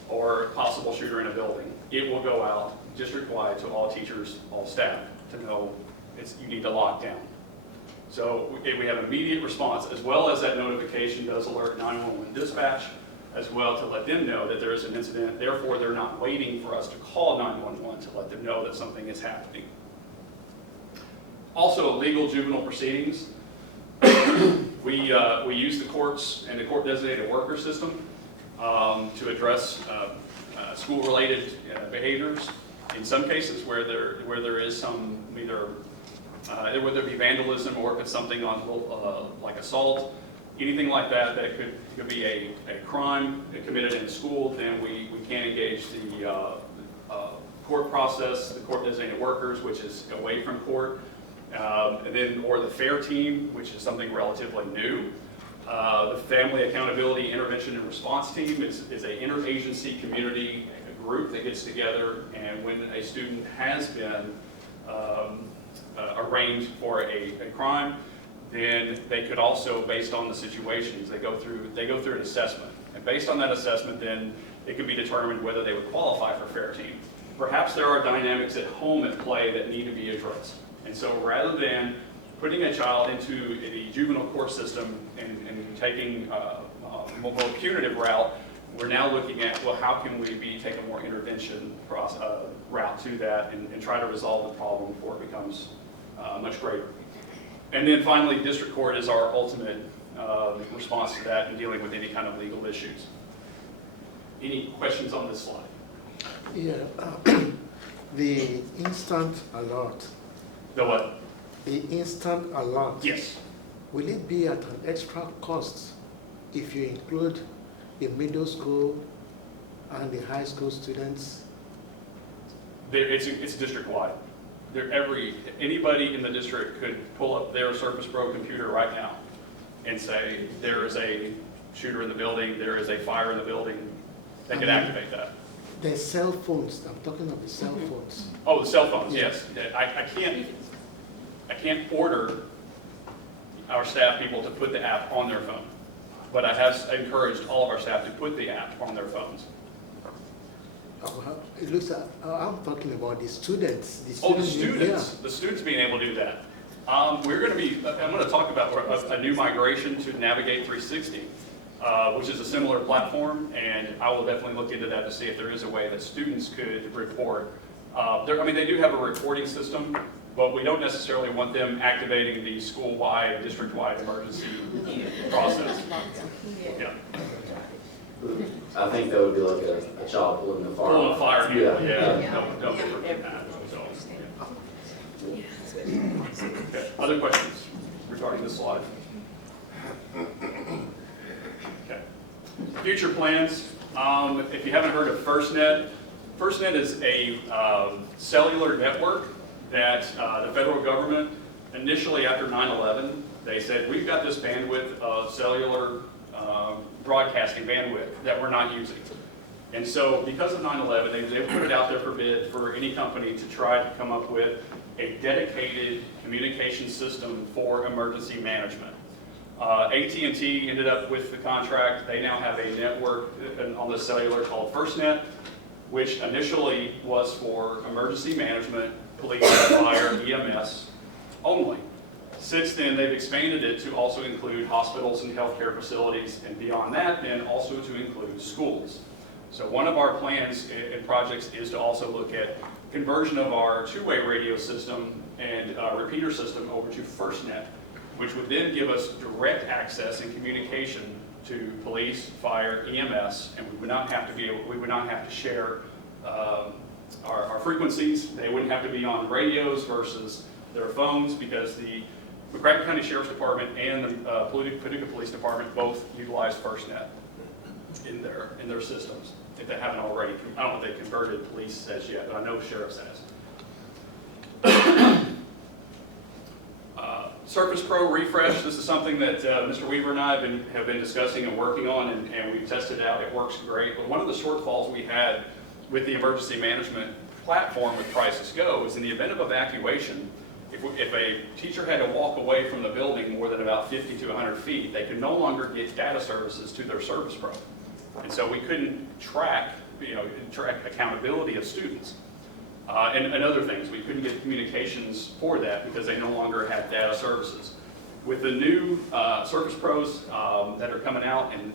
or a possible shooter in a building, it will go out district-wide to all teachers, all staff, to know you need to lock down. So we have immediate response, as well as that notification does alert 911 dispatch, as well, to let them know that there is an incident. Therefore, they're not waiting for us to call 911 to let them know that something is happening. Also, legal juvenile proceedings. We use the courts and the court designated worker system to address school-related behaviors. In some cases where there is some either whether it be vandalism or if it's something on like assault, anything like that could be a crime committed in school, then we can engage the court process, the court designated workers, which is away from court, and then or the FAIR team, which is something relatively new. The Family Accountability Intervention and Response Team is an interagency community group that gets together, and when a student has been arraigned for a crime, then they could also, based on the situations, they go through an assessment. And based on that assessment, then it can be determined whether they would qualify for FAIR team. Perhaps there are dynamics at home at play that need to be addressed. And so rather than putting a child into the juvenile court system and taking a more punitive route, we're now looking at, well, how can we take a more intervention route to that and try to resolve the problem before it becomes much greater. And then finally, district court is our ultimate response to that in dealing with any kind of legal issues. Any questions on this slide? Yeah, the instant alert. The what? The instant alert. Yes. Will it be at an extra cost if you include the middle school and the high school students? It's district-wide. Anybody in the district could pull up their Surface Pro computer right now and say, there is a shooter in the building, there is a fire in the building. They could activate that. The cell phones, I'm talking of the cell phones. Oh, the cell phones, yes. I can't order our staff people to put the app on their phone, but I have encouraged all of our staff to put the app on their phones. It looks like, I'm talking about the students. The students being able to do that. I'm going to talk about a new migration to Navigate 360, which is a similar platform, and I will definitely look into that to see if there is a way that students could report. They do have a reporting system, but we don't necessarily want them activating the school-wide, district-wide emergency process. Yeah. I think that would be like a child pulling the fire. Pulling a fire, yeah. Don't forget that. Okay. Other questions regarding this slide? Okay. Future plans. If you haven't heard of FirstNet, FirstNet is a cellular network that the federal government, initially after 9/11, they said, we've got this bandwidth of cellular broadcasting bandwidth that we're not using. And so because of 9/11, they put it out there for bid for any company to try to come up with a dedicated communication system for emergency management. AT&T ended up with the contract. They now have a network on the cellular called FirstNet, which initially was for emergency management, police, fire, EMS only. Since then, they've expanded it to also include hospitals and healthcare facilities, and beyond that, then also to include schools. So one of our plans and projects is to also look at conversion of our two-way radio system and repeater system over to FirstNet, which would then give us direct access and communication to police, fire, EMS, and we would not have to share our frequencies. They wouldn't have to be on radios versus their phones, because the McCracken County Sheriff's Department and the Paducah Police Department both utilize FirstNet in their systems. if they haven't already. I don't know if they converted police as yet, but I know sheriff's has. Surface Pro refresh, this is something that Mr. Weaver and I have been discussing and working on, and we've tested it out. It works great. But one of the shortfalls we had with the emergency management platform with Crisis Go is in the event of evacuation, if a teacher had to walk away from the building more than about 50 to 100 feet, they could no longer get data services to their Surface Pro. And so we couldn't track accountability of students. And other things, we couldn't get communications for that because they no longer had data services. With the new Surface Pros that are coming out, and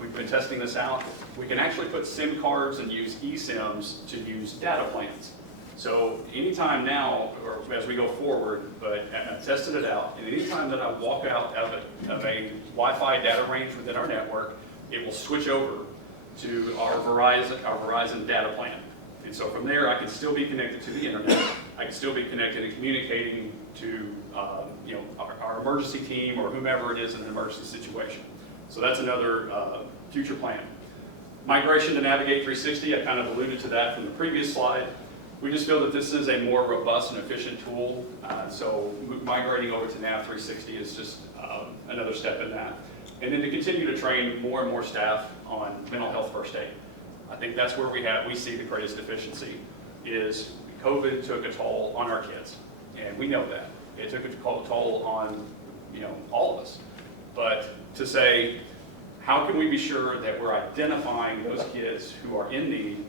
we've been testing this out, we can actually put SIM cards and use eSIMs to use data plans. So anytime now, or as we go forward, but I've tested it out, and anytime that I walk out of a Wi-Fi data range within our network, it will switch over to our Verizon data plan. And so from there, I can still be connected to the internet. I can still be connected and communicating to our emergency team or whomever it is in an emergency situation. So that's another future plan. Migration to Navigate 360, I kind of alluded to that from the previous slide. We just feel that this is a more robust and efficient tool. So migrating over to Nav 360 is just another step in that. And then to continue to train more and more staff on mental health first aid. I think that's where we see the greatest deficiency is COVID took a toll on our kids, and we know that. It took a toll on all of us. But to say, how can we be sure that we're identifying those kids who are in need,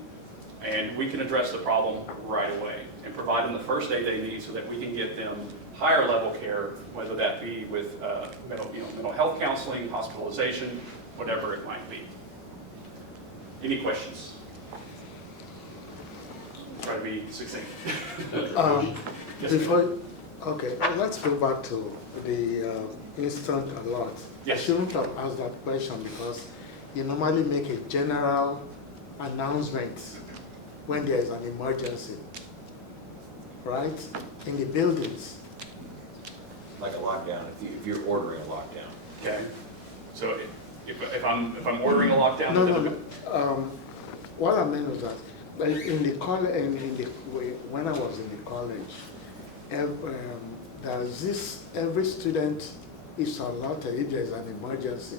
and we can address the problem right away and provide them the first aid they need so that we can get them higher level care, whether that be with mental health counseling, hospitalization, whatever it might be. Any questions? Try to be succinct. Yes, Okay, let's go back to the instant alert. Yes. I shouldn't have asked that question because you normally make a general announcement when there is an emergency, right? In the buildings. Like a lockdown, if you're ordering a lockdown. Okay. So if I'm ordering a lockdown, No. What I meant was that like in the college, when I was in the college, there's this, every student is alerted if there's an emergency.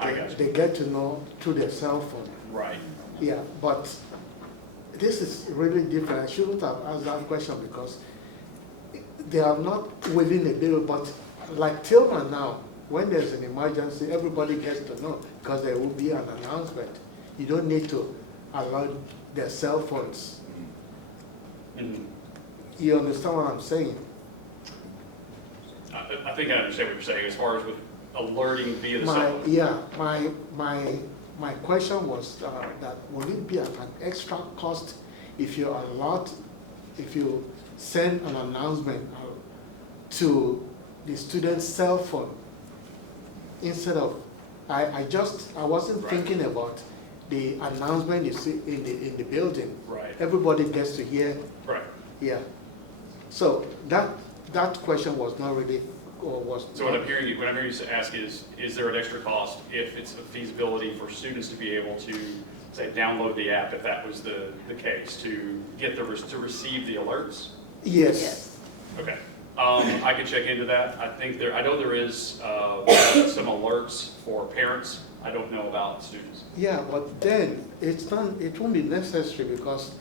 I got you. They get to know through their cell phone. Right. Yeah, but this is really different. I shouldn't have asked that question because they are not within a bill, but like Tillman now, when there's an emergency, everybody gets to know because there will be an announcement. You don't need to allow their cell phones. Mm-hmm. You understand what I'm saying? I think I understand what you're saying as far as with alerting via the cell phone. Yeah, my question was that will it be at an extra cost if you send an announcement to the student's cell phone instead of, I wasn't thinking about the announcement you see in the building. Right. Everybody gets to hear. Right. Yeah. So that question was not really, or was. So what I'm hearing you ask is there an extra cost if it's a feasibility for students to be able to, say, download the app if that was the case, to get to receive the alerts? Yes. Okay. I can check into that. I know there is some alerts for parents. I don't know about students. Yeah, but then it won't be necessary because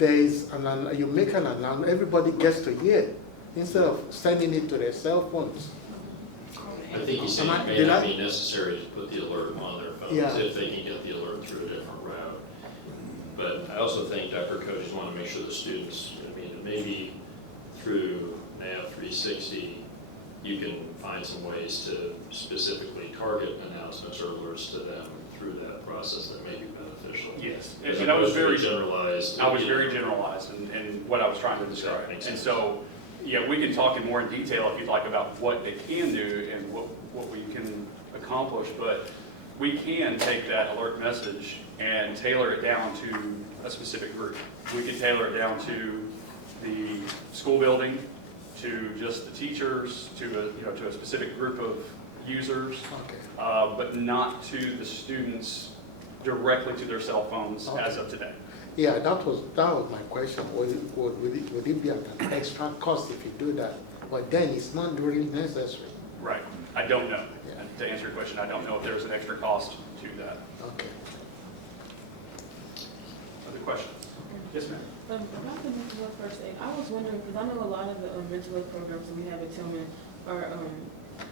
you make an announcement, everybody gets to hear instead of sending it to their cell phones. I think you said it may not be necessary to put the alert on their phones if they can get the alert through a different route. But I also think Dr. Coaches want to make sure the students, maybe through Nav 360, you can find some ways to specifically target announcements or alerts to them through that process that may be beneficial. Yes, and I was very generalized. I was very generalized in what I was trying to describe. And so, yeah, we can talk in more in detail if you'd like about what they can do and what we can accomplish, but we can take that alert message and tailor it down to a specific group. We can tailor it down to the school building, to just the teachers, to a specific group of users, Okay. but not to the students directly to their cell phones as of today. Yeah, that was my question. Would it be at an extra cost if you do that? But then it's not really necessary. Right. I don't know. Yeah. And to answer your question, I don't know if there's an extra cost to that. Okay. Other questions? Yes, ma'am. About the mental health first aid, I was wondering, because I know a lot of the mental health programs that we have at Tillman are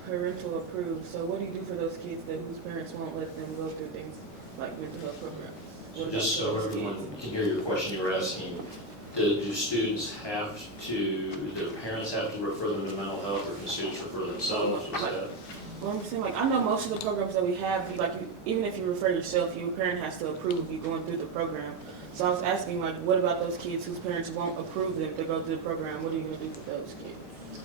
parental approved. So what do you do for those kids whose parents won't let them go through things like mental health programs? So just so everyone can hear your question, you were asking, do students have to, do parents have to refer them to mental health, or can students refer themselves? Was that? Well, I'm saying, like, I know most of the programs that we have, even if you refer yourself, your parent has to approve you going through the program. So I was asking, like, what about those kids whose parents won't approve them to go through the program? What are you going to do for those kids?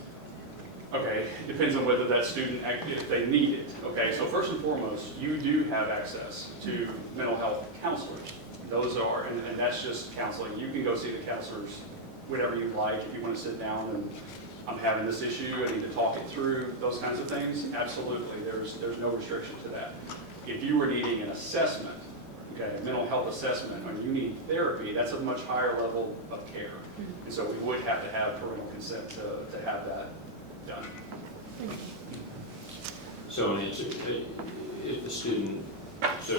Okay, it depends on whether that student, if they need it. Okay, so first and foremost, you do have access to mental health counselors. Those are, and that's just counseling. You can go see the counselors whenever you like. If you want to sit down and I'm having this issue, I need to talk it through, those kinds of things, absolutely. There's no restriction to that. If you were needing an assessment, okay, a mental health assessment, or you need therapy, that's a much higher level of care. And so we would have to have parental consent to have that done. So in answer, if the student, if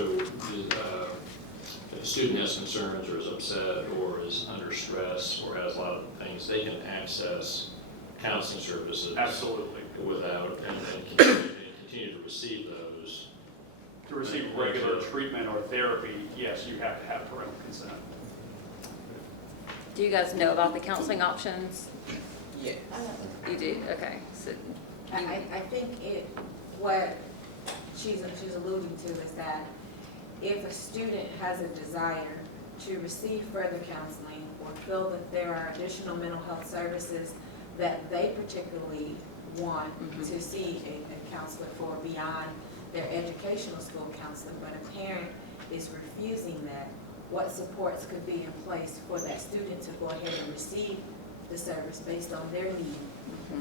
a student has concerns or is upset or is under stress or has a lot of things, they can access counseling services. Absolutely. Without, and continue to receive those. To receive regular treatment or therapy, yes, you have to have parental consent. Do you guys know about the counseling options? Yes. You do, okay. So I think what she's alluding to is that if a student has a desire to receive further counseling or feel that there are additional mental health services that they particularly want to see a counselor for beyond their educational school counseling, but a parent is refusing that, what supports could be in place for that student to go ahead and receive the service based on their need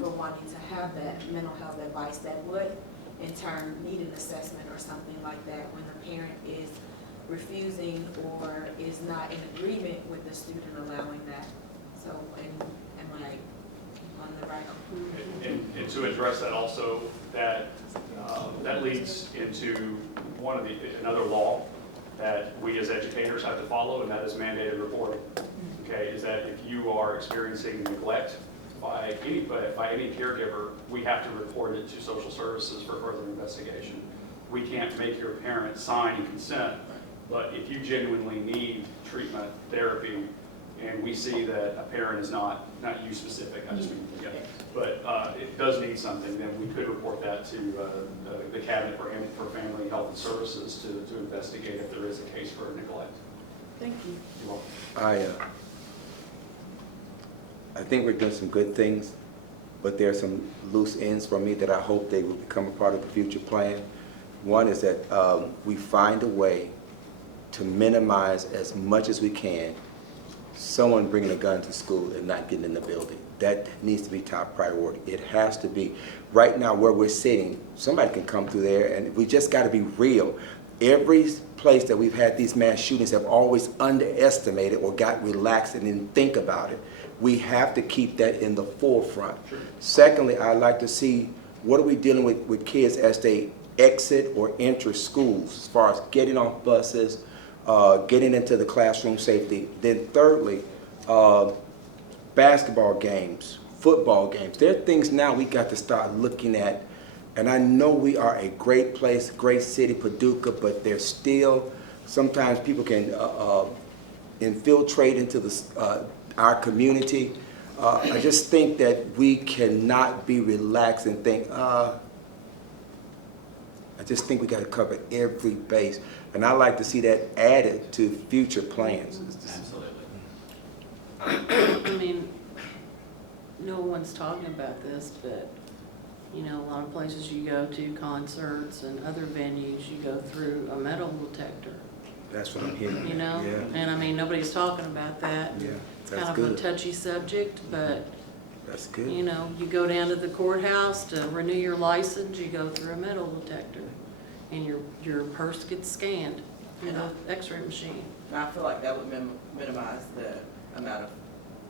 for wanting to have that mental health advice that would in turn need an assessment or something like that when the parent is refusing or is not in agreement with the student allowing that. So am I on the right? And to address that also, that leads into another law that we as educators have to follow, and that is mandated reporting. Okay, is that if you are experiencing neglect by any caregiver, we have to report it to social services for further investigation. We can't make your parent sign and consent, but if you genuinely need treatment, therapy, and we see that a parent is not you specific, I just mean, yeah, but it does need something, then we could report that to the Cabinet for Family Health and Services to investigate if there is a case for neglect. Thank you. You're welcome. I think we're doing some good things, but there are some loose ends for me that I hope they will become a part of the future plan. One is that we find a way to minimize as much as we can someone bringing a gun to school and not getting in the building. That needs to be top priority. It has to be. Right now where we're sitting, somebody can come through there, and we just got to be real. Every place that we've had these mass shootings have always underestimated or got relaxed and didn't think about it. We have to keep that in the forefront. Sure. Secondly, I'd like to see what are we dealing with kids as they exit or enter schools as far as getting off buses, getting into the classroom safety. Then thirdly, basketball games, football games. There are things now we got to start looking at. And I know we are a great place, great city, Paducah, but there's still, sometimes people can infiltrate into our community. I just think that we cannot be relaxed and think, I just think we got to cover every base. And I like to see that added to future plans. I mean, no one's talking about this, but you know, a lot of places you go to, concerts and other venues, you go through a metal detector. That's what I'm hearing. You know, yeah. And I mean, nobody's talking about that. Yeah, It's that's kind of good. a touchy subject, but That's good. You know, you go down to the courthouse to renew your license, you go through a metal detector, and your purse gets scanned in the x-ray machine. And I feel like that would minimize the amount of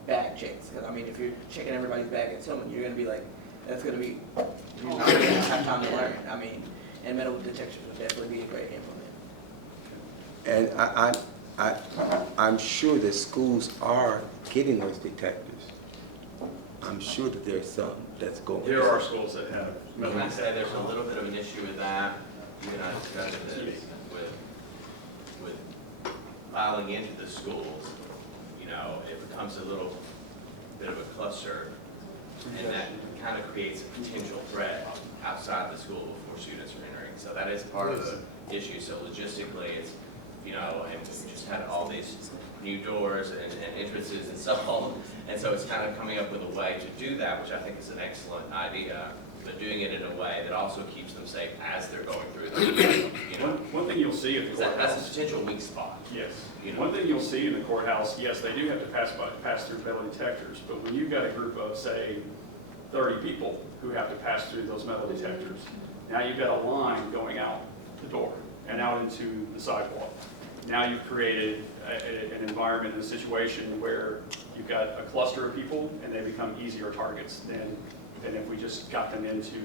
bag checks, because I mean, if you're checking everybody's bag at Tillman, you're gonna be like, that's gonna be, you're not gonna have time to learn. I mean, and metal detectors would definitely be a great implement. And I'm sure that schools are getting those detectors. I'm sure that there's some that's going. There are schools that have. Can I say there's a little bit of an issue with that? You and I discussed this with filing into the schools. You know, it becomes a little bit of a cluster, and that kind of creates a potential threat outside the school before students are entering. So that is part of the issue. So logistically, it's, you know, and we just had all these new doors and entrances and so on. And so it's kind of coming up with a way to do that, which I think is an excellent idea, but doing it in a way that also keeps them safe as they're going through the, you know. One thing you'll see at the courthouse. That's a potential weak spot. Yes. You know. One thing you'll see in the courthouse, yes, they do have to pass through metal detectors, but when you've got a group of, say, 30 people who have to pass through those metal detectors, now you've got a line going out the door and out into the sidewalk. Now you've created an environment and a situation where you've got a cluster of people and they become easier targets than if we just got them into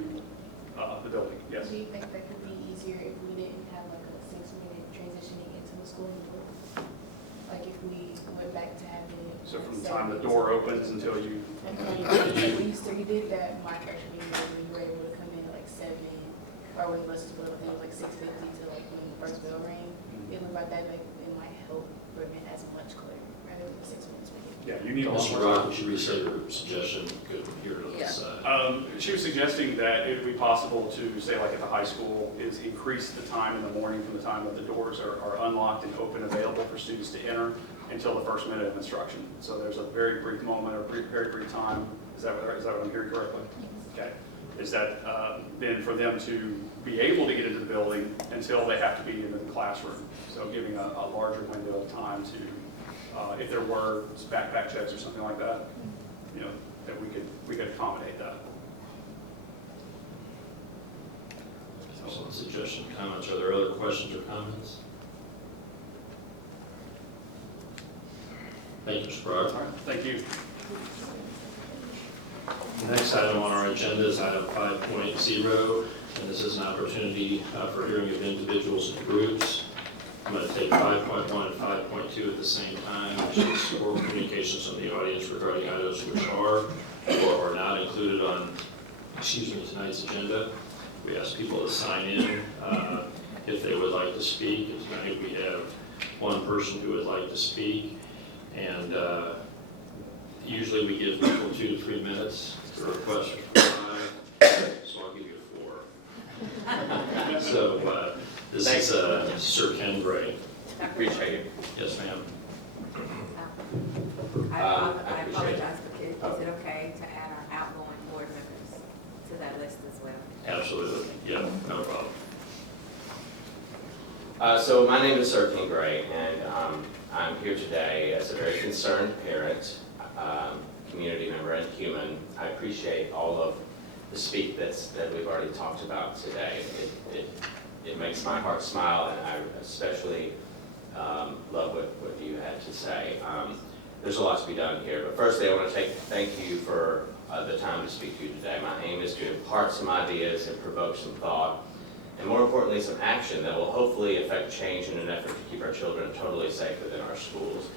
the building. Yes? Do you think that could be easier if we didn't have like a 6-minute transitioning into the school year? Like if we went back to having it. So from the time the door opens until you. We did that my freshman year, we were able to come in at like 7, or when buses were, I think it was like 6:50 to like when the first bell rang. It looked like that, like it might help prevent as much clutter rather than 6 minutes. Yeah, you need a lot Mr. more Rock, time. would you restate your suggestion? Good, here to this side. She was suggesting that it would be possible to, say like at the high school, is increase the time in the morning from the time that the doors are unlocked and open, available for students to enter until the first minute of instruction. So there's a very brief moment or very brief time. Is that what I'm hearing correctly? Okay. Is that then for them to be able to get into the building until they have to be in the classroom? So giving a larger window of time to, if there were backpack checks or something like that, you know, that we could accommodate that. Excellent suggestion, comments. Are there other questions or comments? Thank you, Mr. Brock. All right, thank you. The next item on our agenda is item 5.0, and this is an opportunity for hearing of individuals and groups. I'm going to take 5.1 and 5.2 at the same time, which is oral communications from the audience regarding items which are or are not included on, tonight's agenda. We ask people to sign in if they would like to speak. And tonight we have one person who would like to speak, and usually we give people 2 to 3 minutes to request for 5, so I'll give you 4. So this is Sir Ken Gray. I appreciate it. Yes, ma'am. I apologize for kids. Is it okay to add our outgoing board members to that list as well? Absolutely. Yeah, no problem. So my name is Sir Ken Gray, and I'm here today as a very concerned parent, community member, and human. I appreciate all of the speak that we've already talked about today. It makes my heart smile, and I especially love what you had to say. There's a lot to be done here, but firstly I want to thank you for the time to speak to you today. My aim is to impart some ideas and provoke some thought, and more importantly some action that will hopefully affect change in an effort to keep our children totally safe within our schools.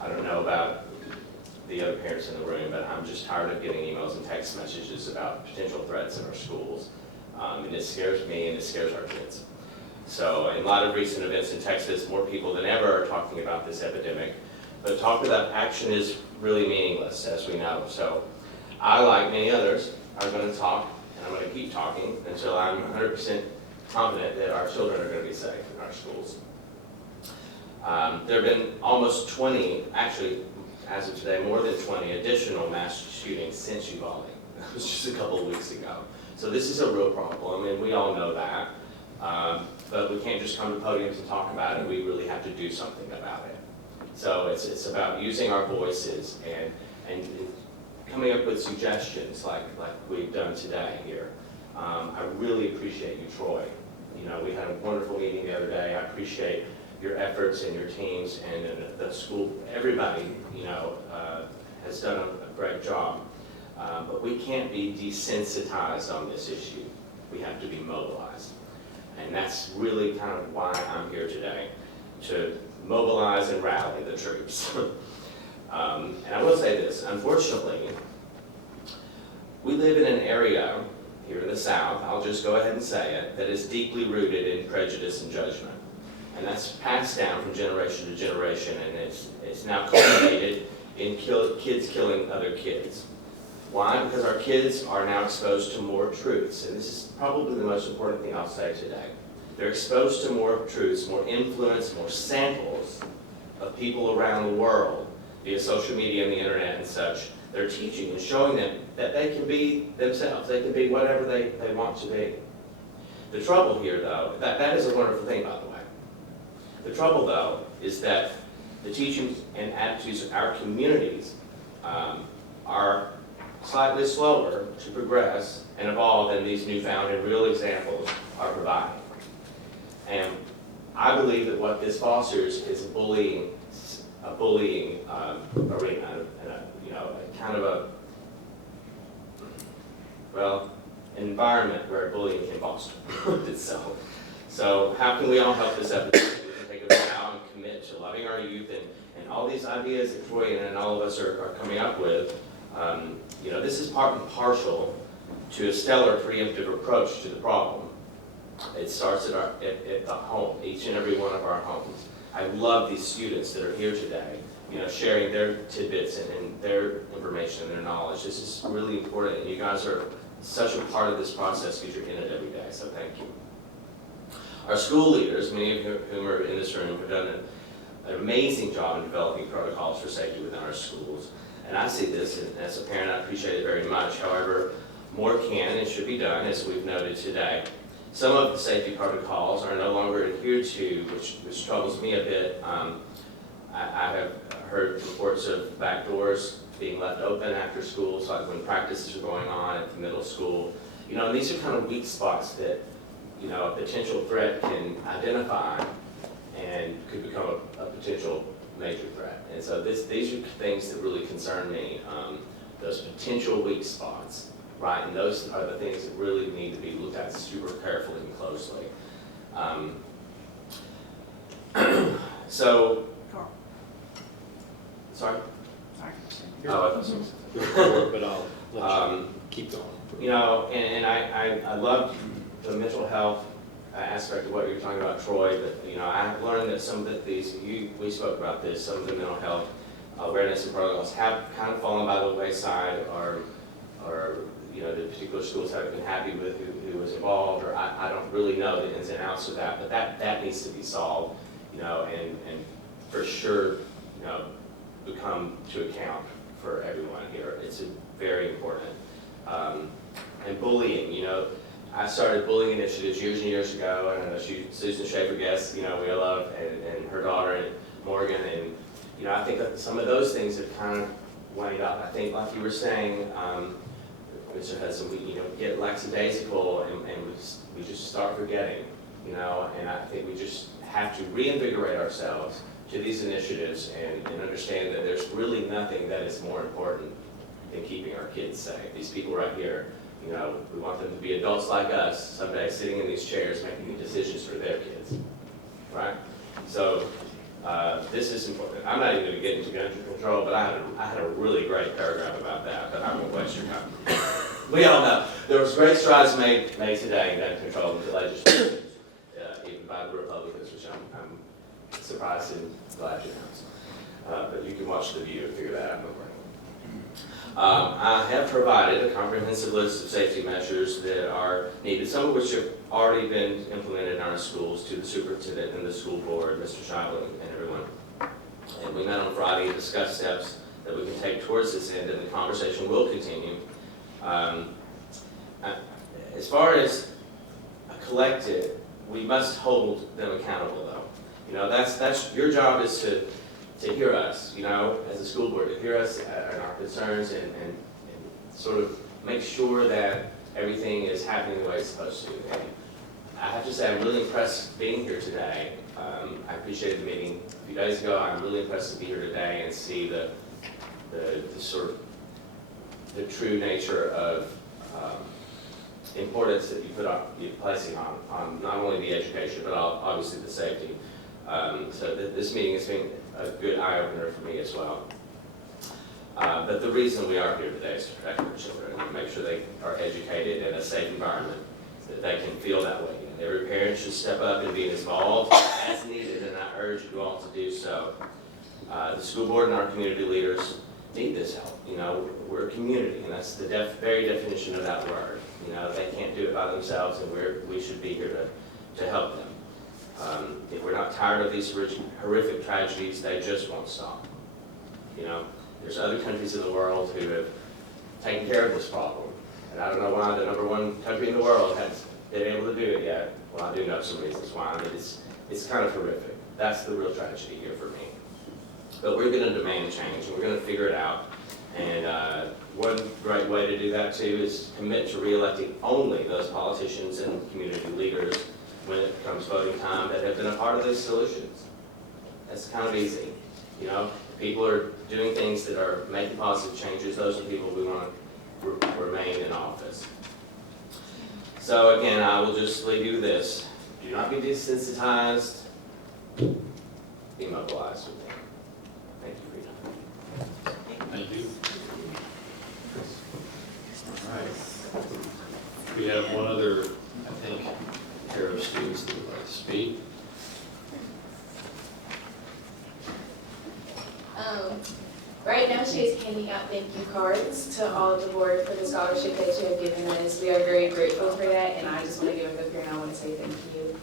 I don't know about the other parents in the room, but I'm just tired of getting emails and text messages about potential threats in our schools. And it scares me and it scares our kids. So in light of recent events in Texas, more people than ever are talking about this epidemic, but talk without action is really meaningless, as we know. So I, like many others, are going to talk, and I'm going to keep talking until I'm 100% confident that our children are going to be safe in our schools. There have been almost 20, actually, as of today, more than 20 additional mass shootings since Juvenile. That was just a couple of weeks ago. So this is a real problem, and we all know that. But we can't just come to podiums and talk about it. We really have to do something about it. So it's about using our voices and coming up with suggestions like we've done today here. I really appreciate you, Troy. You know, we had a wonderful meeting the other day. I appreciate your efforts and your teams and the school, everybody, you know, has done a great job. But we can't be desensitized on this issue. We have to be mobilized. And that's really kind of why I'm here today, to mobilize and rally the troops. And I will say this, unfortunately, we live in an area here in the South, I'll just go ahead and say it, that is deeply rooted in prejudice and judgment. And that's passed down from generation to generation, and it's now culminated in kids killing other kids. Why? Because our kids are now exposed to more truths, and this is probably the most important thing I'll say today. They're exposed to more truths, more influence, more samples of people around the world via social media and the internet and such. They're teaching and showing them that they can be themselves. They can be whatever they want to be. The trouble here, though, that is a wonderful thing, by the way. The trouble, though, is that the teachings and attitudes of our communities are slightly slower to progress and evolve than these newfound and real examples are providing. And I believe that what this fosters is a bullying arena, and a kind of an environment where bullying can foster itself. So how can we all help this epidemic? We can take a vow and commit to loving our youth and all these ideas that Troy and all of us are coming up with. This is part and parcel to a stellar preemptive approach to the problem. It starts at the home, each and every one of our homes. I love these students that are here today, sharing their tidbits and their information and their knowledge. This is really important, and you guys are such a part of this process because you're in it every day, so thank you. Our school leaders, many of whom are in this room, have done an amazing job in developing protocols for safety within our schools. And I see this, and as a parent, I appreciate it very much. However, more can and should be done, as we've noted today. Some of the safety protocols are no longer adhered to, which troubles me a bit. I have heard reports of back doors being left open after school, so like when practices are going on at the middle school. And these are kind of weak spots that, a potential threat can identify and could become a potential major threat. And so these are things that really concern me, those potential weak spots, right? And those are the things that really need to be looked at super carefully and closely. Sorry? Sorry. Oh, I thought so. But I'll let you keep going. And I love the mental health aspect of what you're talking about, Troy, but I've learned that some of we spoke about this, some of the mental health awareness and protocols have kind of fallen by the wayside, or the particular schools haven't been happy with who was involved, or I don't really know the ins and outs of that, but that needs to be solved, and for sure, become to account for everyone here. It's very important. And bullying, I started bullying initiatives years and years ago, and I know Susan Schaefer guest, we love, and her daughter, and Morgan, and I think that some of those things have kind of waned up. I think, like you were saying, Mr. Hudson, we get lackadaisical, and we just start forgetting, and I think we just have to reinvigorate ourselves to these initiatives and understand that there's really nothing that is more important than keeping our kids safe. These people right here, we want them to be adults like us someday, sitting in these chairs making decisions for their kids, right? So this is important. I'm not even going to get into gun control, but I had a really great paragraph about that, but I won't waste your time. We all know there was great strides made today in gun control in the legislature, even by the Republicans, which I'm surprised and glad you announced. But you can watch the video and figure that out. I have provided a comprehensive list of safety measures that are needed, some of which have already been implemented in our schools, to the superintendent and the school board, Mr. Shiloh, and everyone. And we met on Friday and discussed steps that we can take towards this end, and the conversation will continue. As far as a collective, we must hold them accountable, though. That's your job is to hear us, as a school board, to hear us and our concerns and sort of make sure that everything is happening the way it's supposed to. And I have to say, I'm really impressed being here today. I appreciated the meeting a few days ago. I'm really impressed to be here today and see the sort of the true nature of importance that you're placing on not only the education, but obviously the safety. So this meeting has been a good eye-opener for me as well. But the reason we are here today is to protect our children and make sure they are educated in a safe environment, that they can feel that way. And every parent should step up and be involved as needed, and I urge you all to do so. The school board and our community leaders need this help. You know, we're a community, and that's the very definition of that word. You know, they can't do it by themselves, and we should be here to help them. If we're not tired of these horrific tragedies, they just won't stop. You know, there's other countries in the world who have taken care of this problem, and I don't know why the #1 country in the world has been able to do it yet. Well, I do know some reasons why, but it's kind of horrific. That's the real tragedy here for me. But we're going to demand change, and we're going to figure it out. And one great way to do that, too, is commit to re-electing only those politicians and community leaders when it comes voting time that have been a part of these solutions. That's kind of easy. You know, people are doing things that are making positive changes. Those are people we want to remain in office. So again, I will just leave you with this. Do not be desensitized. Be mobilized with them. Thank you for your time. Thank you. All right. We have one other, I think, pair of students that would like to speak. Right now, she is handing out thank you cards to all of the board for the scholarship that you have given us. We are very grateful for that, and I just want to give it up here and I want to say thank you.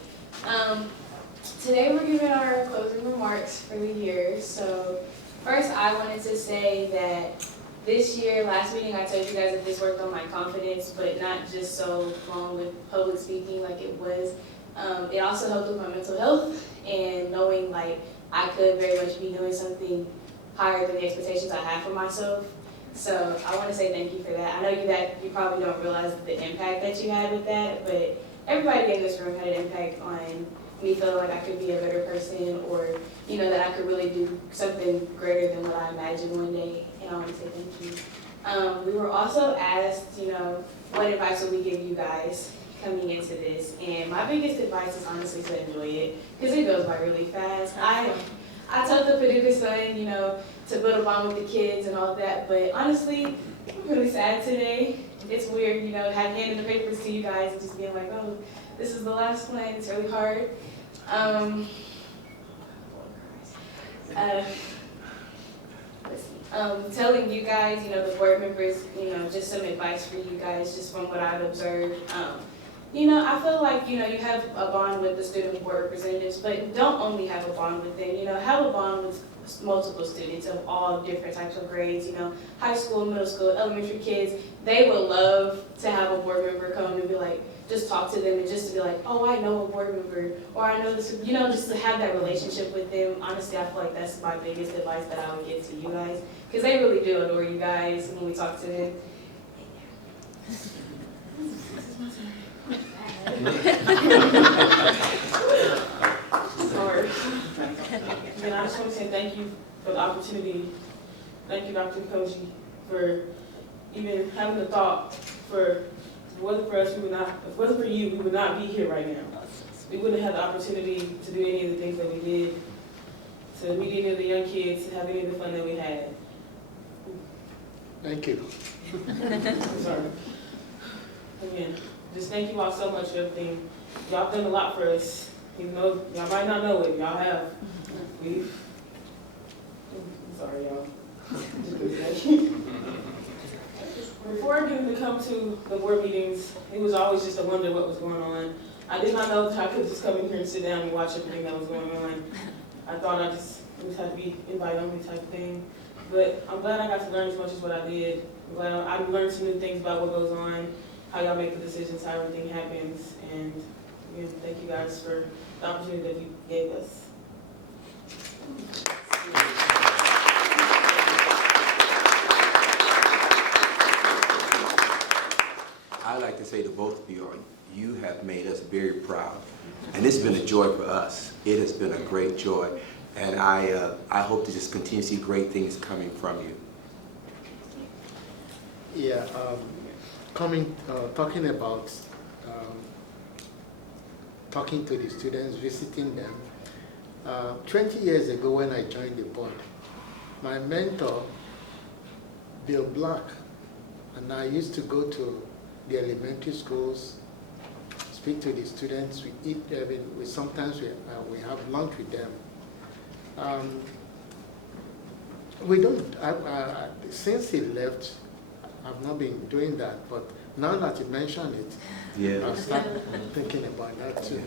Today, we're giving our closing remarks for the year. So, first, I wanted to say that this year, last meeting, I told you guys that this worked on my confidence, but not just so long with public speaking like it was. It also helped with my mental health and knowing like I could very much be doing something higher than the expectations I have for myself. So I want to say thank you for that. I know you probably don't realize the impact that you had with that, but everybody in this room had an impact on me feeling like I could be a better person, or you know that I could really do something greater than what I imagined one day. And I want to say thank you. We were also asked, you know, what advice would we give you guys coming into this? And my biggest advice is honestly to enjoy it, because it goes by really fast. I told the Paducah son, you know, to build a bond with the kids and all that, but honestly, I'm really sad today. It's weird, you know, handing the papers to you guys and just being like, oh, this is the last one. It's really hard. Telling you guys, you know, the board members, you know, just some advice for you guys, just from what I've observed. You know, I feel like, you know, you have a bond with the student board representatives, but don't only have a bond with them, you know, have a bond with multiple students of all different types of grades, you know, high school, middle school, elementary kids. They would love to have a board member come and be like, just talk to them and just to be like, oh, I know a board member, or I know this, you know, just to have that relationship with them. Honestly, I feel like that's my biggest advice that I would give to you guys, because they really do adore you guys when we talk to them. Sorry. And I just want to say thank you for the opportunity. Thank you, Dr. Koji, for even having the thought. If it wasn't for us, if it wasn't for you, we would not be here right now. We wouldn't have the opportunity to do any of the things that we did, to meet any of the young kids, to have any of the fun that we had. Thank you. I'm sorry. Again, just thank you all so much for everything. Y'all have done a lot for us. Even though y'all might not know it, y'all have. I'm sorry, y'all. Before I began to come to the board meetings, it was always just a wonder what was going on. I did not know that I could just come in here and sit down and watch everything that was going on. I thought it would have to be invite-only type of thing. But I'm glad I got to learn as much as what I did. I'm glad I learned some new things about what goes on, how y'all make the decisions, how everything happens. And again, thank you guys for the opportunity that you gave us. both of you are. You have made us very proud. And it's been a joy for us. It has been a great joy. And I hope to just continue to see great things coming from you. Yeah, talking about talking to the students, visiting them. 20 years ago when I joined the board, my mentor, Bill Black, and I used to go to the elementary schools, speak to the students, we eat, sometimes we have lunch with them. We don't, since he left, I've not been doing that, but now that you mention it, Yeah. I've started thinking about that too.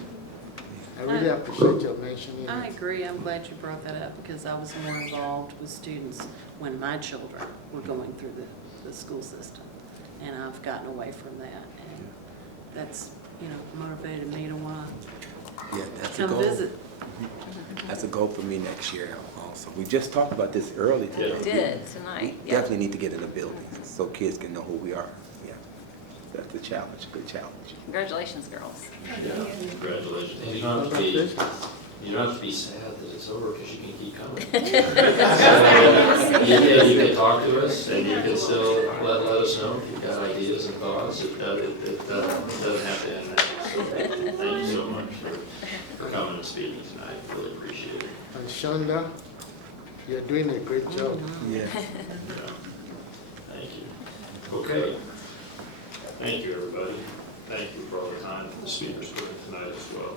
I really appreciate your mentioning I it. agree. I'm glad you brought that up because I was more involved with students when my children were going through the school system. And I've gotten away from that. And that's, motivated me to want Yeah, to that's a come goal. visit. That's a goal for me next year also. We just talked about this early today. We did tonight, We yeah. definitely need to get in the buildings so kids can know who we are. Yeah, that's the challenge, good challenge. Congratulations, girls. Yeah, congratulations. And you don't have to be sad that it's over because you can keep coming. Yeah, you can talk to us and you can still let us know if you've got ideas and thoughts. It doesn't have to end there. So thank you so much for coming and speaking tonight. Really appreciate it. And Shonda, you're doing a great job. Yeah. Yeah. Thank you. Okay. Thank you, everybody. Thank you for all the time that the speakers put in tonight as well.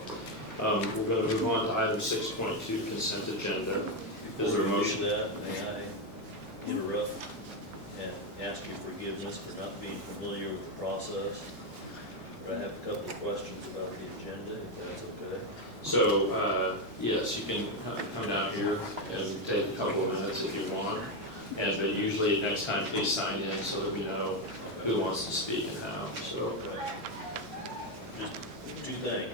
We're going to move on to item 6.2, consent agenda. Is there a motion? That, may I interrupt and ask your forgiveness for not being familiar with the process? But I have a couple of questions about the agenda, if that's okay. So, yes, you can come down here and take a couple of minutes if you want. But usually next time, please sign in so that we know who wants to speak and how. So, Just two things.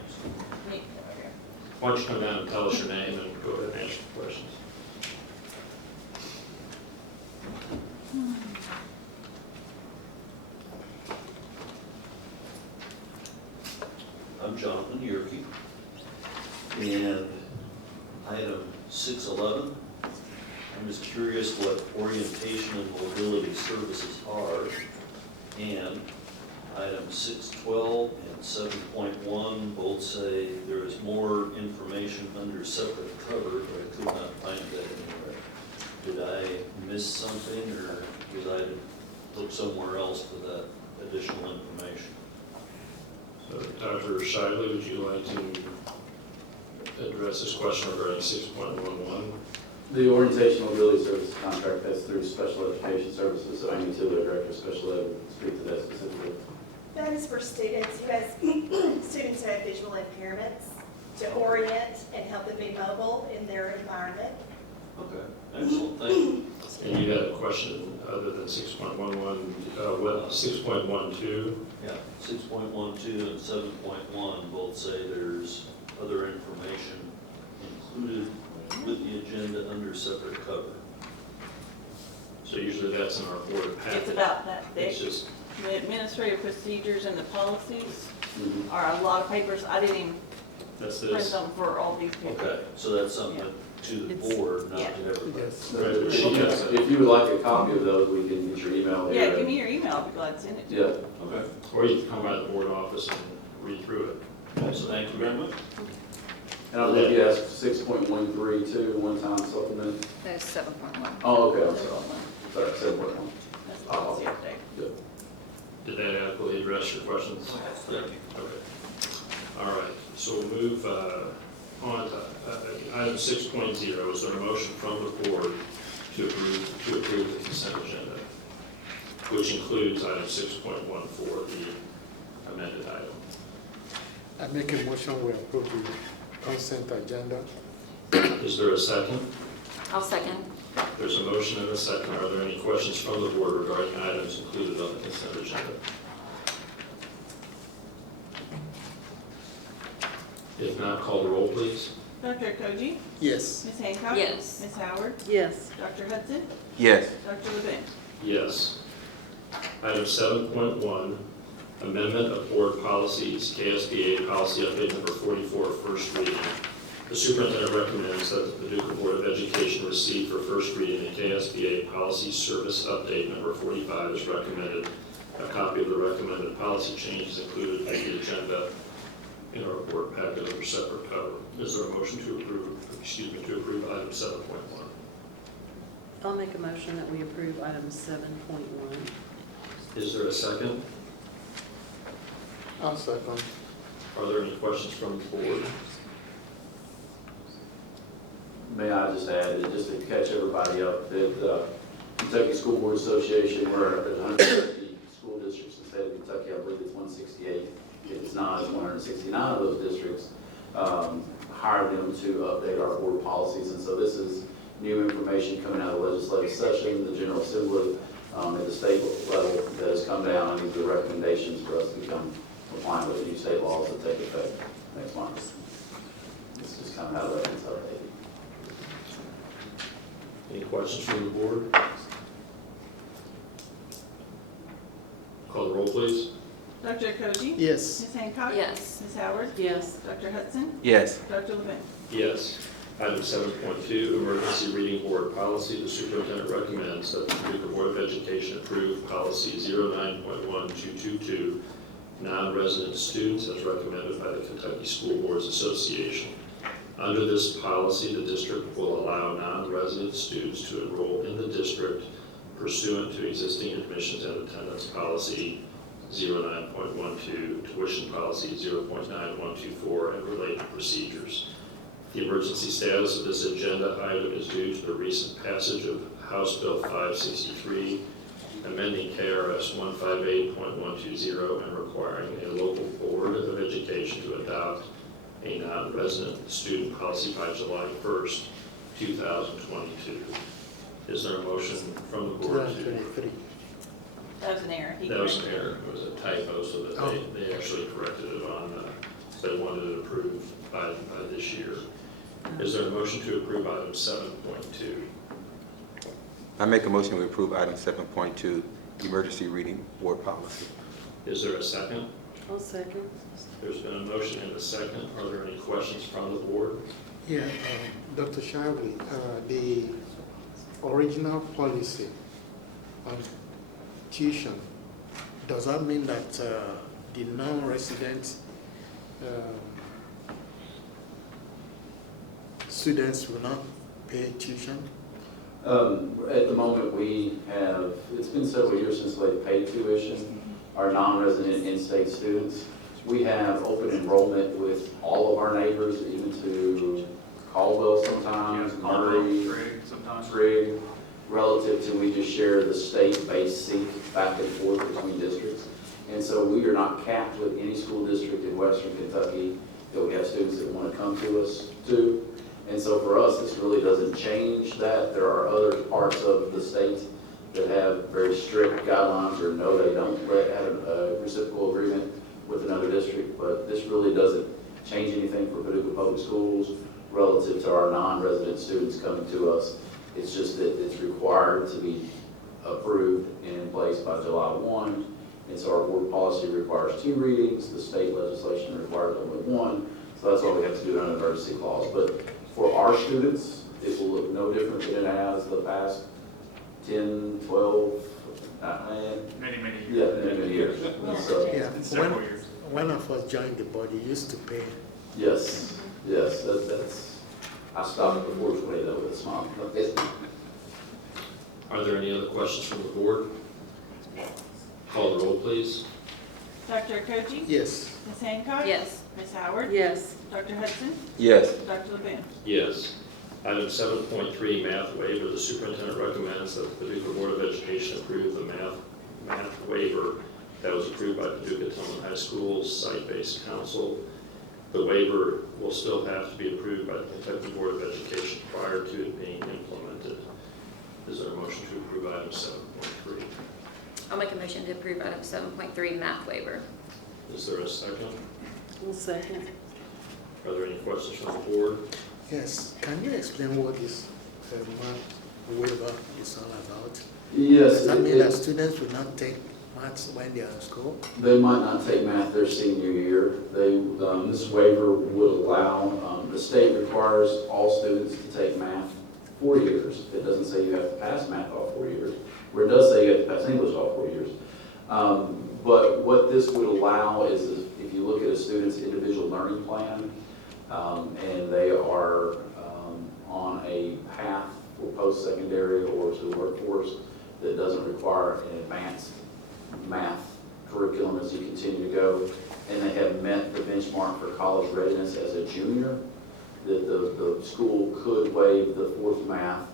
why don't you come down and tell us your name and go ahead and answer the questions. I'm Jonathan Yerke. And item 611, I'm just curious what orientation and mobility services are. And item 612 and 7.1 both say there is more information under separate cover, but I could not find that anywhere. Did I miss something, or did I look somewhere else for that additional information? So, Dr. Shiley, would you like to address this question regarding 6.11? The orientation mobility services contract, that's through special education services, so Amy Tiller, Director of Special Ed, will speak to that specifically. That is for students who have students who have visual impairments, to orient and help them be mobile in their environment. Okay, excellent, thank you. And you had a question other than 6.11, what, 6.12? Yeah, 6.12 and 7.1 both say there's other information included with the agenda under separate cover. So usually that's in our board packet. It's about that thick. It's just, The administrative procedures and the policies are a lot of papers. I didn't even that's print this. them for all these people. Okay, so that's something to the board, not to everybody. Yes. If you would like a copy of those, we can get your email here. Yeah, give me your email. I'll be glad to send it to you. Yeah. Okay. Or you can come by the board office and read through it. Okay, so thank you very much. And I believe you asked 6.13 too, one-time supplement. There's 7.1. Oh, okay, I'm sorry. Sorry, 7.1. That's the policy update. Good. Did that adequately address your questions? Thank you. Okay. All right, so we'll move on to item 6.0. Is there a motion from the board to approve the consent agenda, which includes item 6.14, the amended item? I make a motion we approve the consent agenda. Is there a second? I'll second. There's a motion and a second. Are there any questions from the board regarding items included on the consent agenda? If not, call the roll, please. Dr. Koji? Yes. Ms. Hancock? Yes. Ms. Howard? Yes. Dr. Hudson? Yes. Dr. Levin? Yes. Item 7.1, Amendment of Board Policies, KSBA Policy Update Number 44, first reading. The superintendent recommends that the Paducah Board of Education receive for first reading the KSBA Policy Service Update Number 45 as recommended. A copy of the recommended policy changes included in the agenda in our board packet under separate cover. Is there a motion to approve, item 7.1? I'll make a motion that we approve item 7.1. Is there a second? I'll second. Are there any questions from the board? May I just add, that just to catch everybody up, that Kentucky School Board Association, we're at 150 school districts in the state of Kentucky. I believe it's 168. If it's not, it's 169 of those districts. Hired them to update our board policies, and so this is new information coming out of the legislative session, the General Assembly, at the state level that has come down, and these are recommendations for us to become compliant with the new state laws that take effect next month. It's just kind of how that is updated. Any questions from the board? Call the roll, please. Dr. Koji? Yes. Ms. Hancock? Yes. Ms. Howard? Yes. Dr. Hudson? Yes. Dr. Levin? Yes. Item 7.2, Emergency Reading Board Policy. The superintendent recommends that the Paducah Board of Education approve Policy 09.1222, non-resident students as recommended by the Kentucky School Boards Association. Under this policy, the district will allow non-resident students to enroll in the district pursuant to existing admissions and attendance policy 09.12, tuition policy 0.9124, and related procedures. The emergency status of this agenda item is due to the recent passage of House Bill 563, amending KRS 158.120 and requiring a local board of education to adopt a non-resident student policy by July 1st, 2022. Is there a motion from the board to? 2023. That was an error. He That was an corrected it. error. It was a typo, so that they actually corrected it on, they wanted it approved by this year. Is there a motion to approve item 7.2? I make a motion to approve item 7.2, emergency reading board policy. Is there a second? I'll second. There's been a motion and a second. Are there any questions from the board? Yeah, Dr. Shively, the original policy on tuition, does that mean that the non-resident students will not pay tuition? At the moment, we have, it's been several years since they paid tuition, our non-resident in-state students. We have open enrollment with all of our neighbors, even to Caldwell sometimes, Murray, Trigg, relative to we just share the state-based seat back and forth between districts. And so we are not capped with any school district in Western Kentucky that we have students that want to come to us to. And so for us, this really doesn't change that. There are other parts of the state that have very strict guidelines or no, they don't have a reciprocal agreement with another district, but this really doesn't change anything for Paducah Public Schools relative to our non-resident students coming to us. It's just that it's required to be approved and in place by July 1. And so our board policy requires 2 readings. The state legislation requires only 1. So that's all we have to do under emergency clause. But for our students, it will look no different than it has the past 10, 12, Many years. yeah, many years. So, Yeah, several years. when I first joined the board, you used to pay. yes, that's, I stopped before 20 though with a smile. Are there any other questions from the board? Call the roll, please. Dr. Koji? Yes. Ms. Hancock? Yes. Ms. Howard? Yes. Dr. Hudson? Yes. Dr. Levin? Yes. Item 7.3, math waiver. The superintendent recommends that the Paducah Board of Education approve the math waiver that was approved by Paducah Tillman High School's site-based council. The waiver will still have to be approved by the Kentucky Board of Education prior to it being implemented. Is there a motion to approve item 7.3? I'll make a motion to approve item 7.3, math waiver. Is there a second? I'll second. Are there any questions from the board? Yes. Can you explain what this math waiver is all about? Yes. Does that mean that students will not take maths when they are in school? They might not take math their senior year. This waiver would allow, the state requires all students to take math 4 years. It doesn't say you have to pass math all 4 years, where it does say you have to pass English all 4 years. But what this would allow is if you look at a student's individual learning plan, and they are on a path for post-secondary or to the workforce that doesn't require an advanced math curriculum as you continue to go, and they have met the benchmark for college readiness as a junior, that the school could waive the 4th math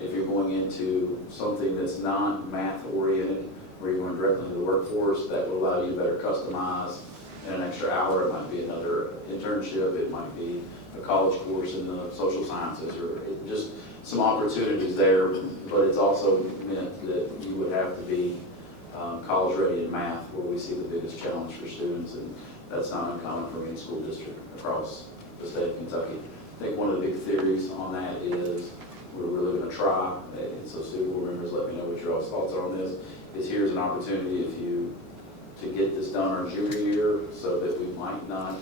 if you're going into something that's not math-oriented, where you're going directly into the workforce. That will allow you to better customize in an extra hour. It might be another internship, it might be a college course in the social sciences, or just some opportunities there, but it's also meant that you would have to be college ready in math, where we see the biggest challenge for students, and that's not uncommon for any school district across the state of Kentucky. I think one of the big theories on that is we're really going to try, and so student board members, let me know what your all's thoughts are on this, is here's an opportunity to get this done our junior year, so that we might not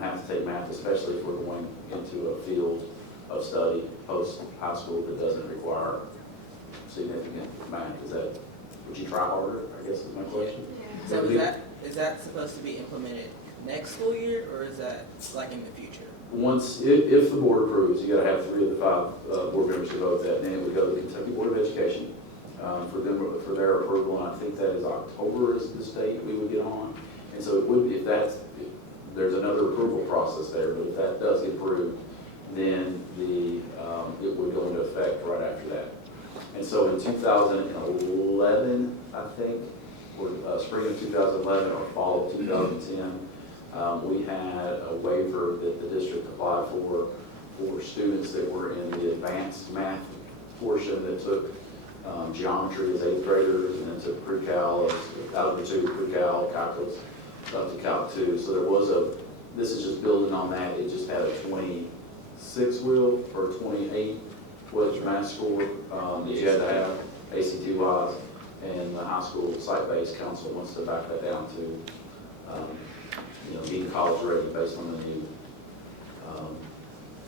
have to take math, especially if we're going into a field of study post-high school that doesn't require significant math. Would you try harder, I guess is my question? So is that supposed to be implemented next school year, or is that like in the future? If the board approves, you gotta have 3 of the 5 board members to vote that, and then it would go to the Kentucky Board of Education for their approval, and I think that is October is the date we would get on. And so it would be, if there's another approval process there, but if that does get approved, then it would go into effect right after that. And so in 2011, I think, or spring of 2011 or fall of 2010, we had a waiver that the district applied for students that were in the advanced math portion that took geometry as 8th graders, and then took pre-cal, algebra 2, pre-cal, calculus, up to Calc 2. So there was this is just building on that. It just had a 26 wheel or 28 wedge math score that you had to have ACT-wise, and the high school site-based council wants to back that down to being college ready based on the new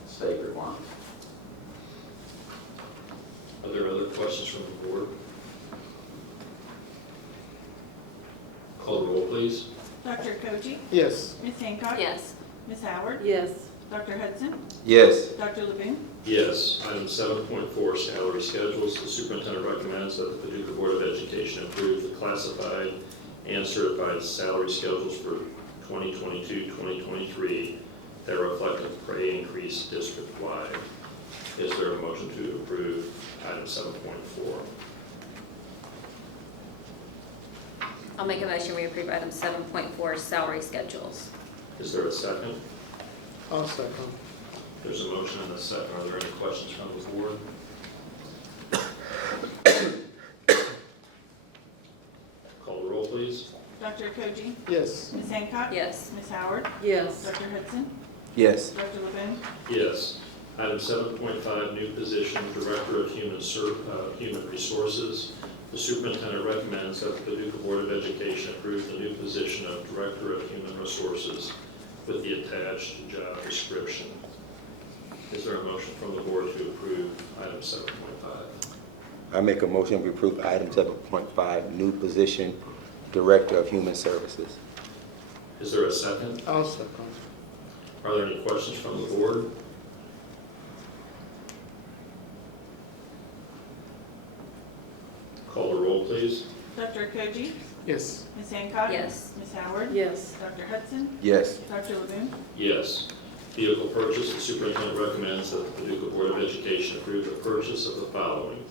state requirements. Are there other questions from the board? Call the roll, please. Dr. Koji? Yes. Ms. Hancock? Yes. Ms. Howard? Yes. Dr. Hudson? Yes. Dr. Levine? Yes. Item 7.4, salary schedules. The superintendent recommends that the Paducah Board of Education approve the classified and certified salary schedules for 2022-2023 that reflect a pay increase district-wide. Is there a motion to approve item 7.4? I'll make a motion, we approve item 7.4, salary schedules. Is there a second? I'll second. There's a motion and a second. Are there any questions from the board? Call the roll, please. Dr. Koji? Yes. Ms. Hancock? Yes. Ms. Howard? Yes. Dr. Hudson? Yes. Dr. Levine? Yes. Item 7.5, new position, Director of Human Resources. The superintendent recommends that the Paducah Board of Education approve the new position of Director of Human Resources with the attached job description. Is there a motion from the board to approve item 7.5? I make a motion to approve item 7.5, new position, Director of Human Services. Is there a second? I'll second. Are there any questions from the board? Call the roll, please. Dr. Koji? Yes. Ms. Hancock? Yes. Ms. Howard? Yes. Dr. Hudson? Yes. Dr. Levine? Yes. Vehicle purchase, the superintendent recommends that the Paducah Board of Education approve the purchase of the following.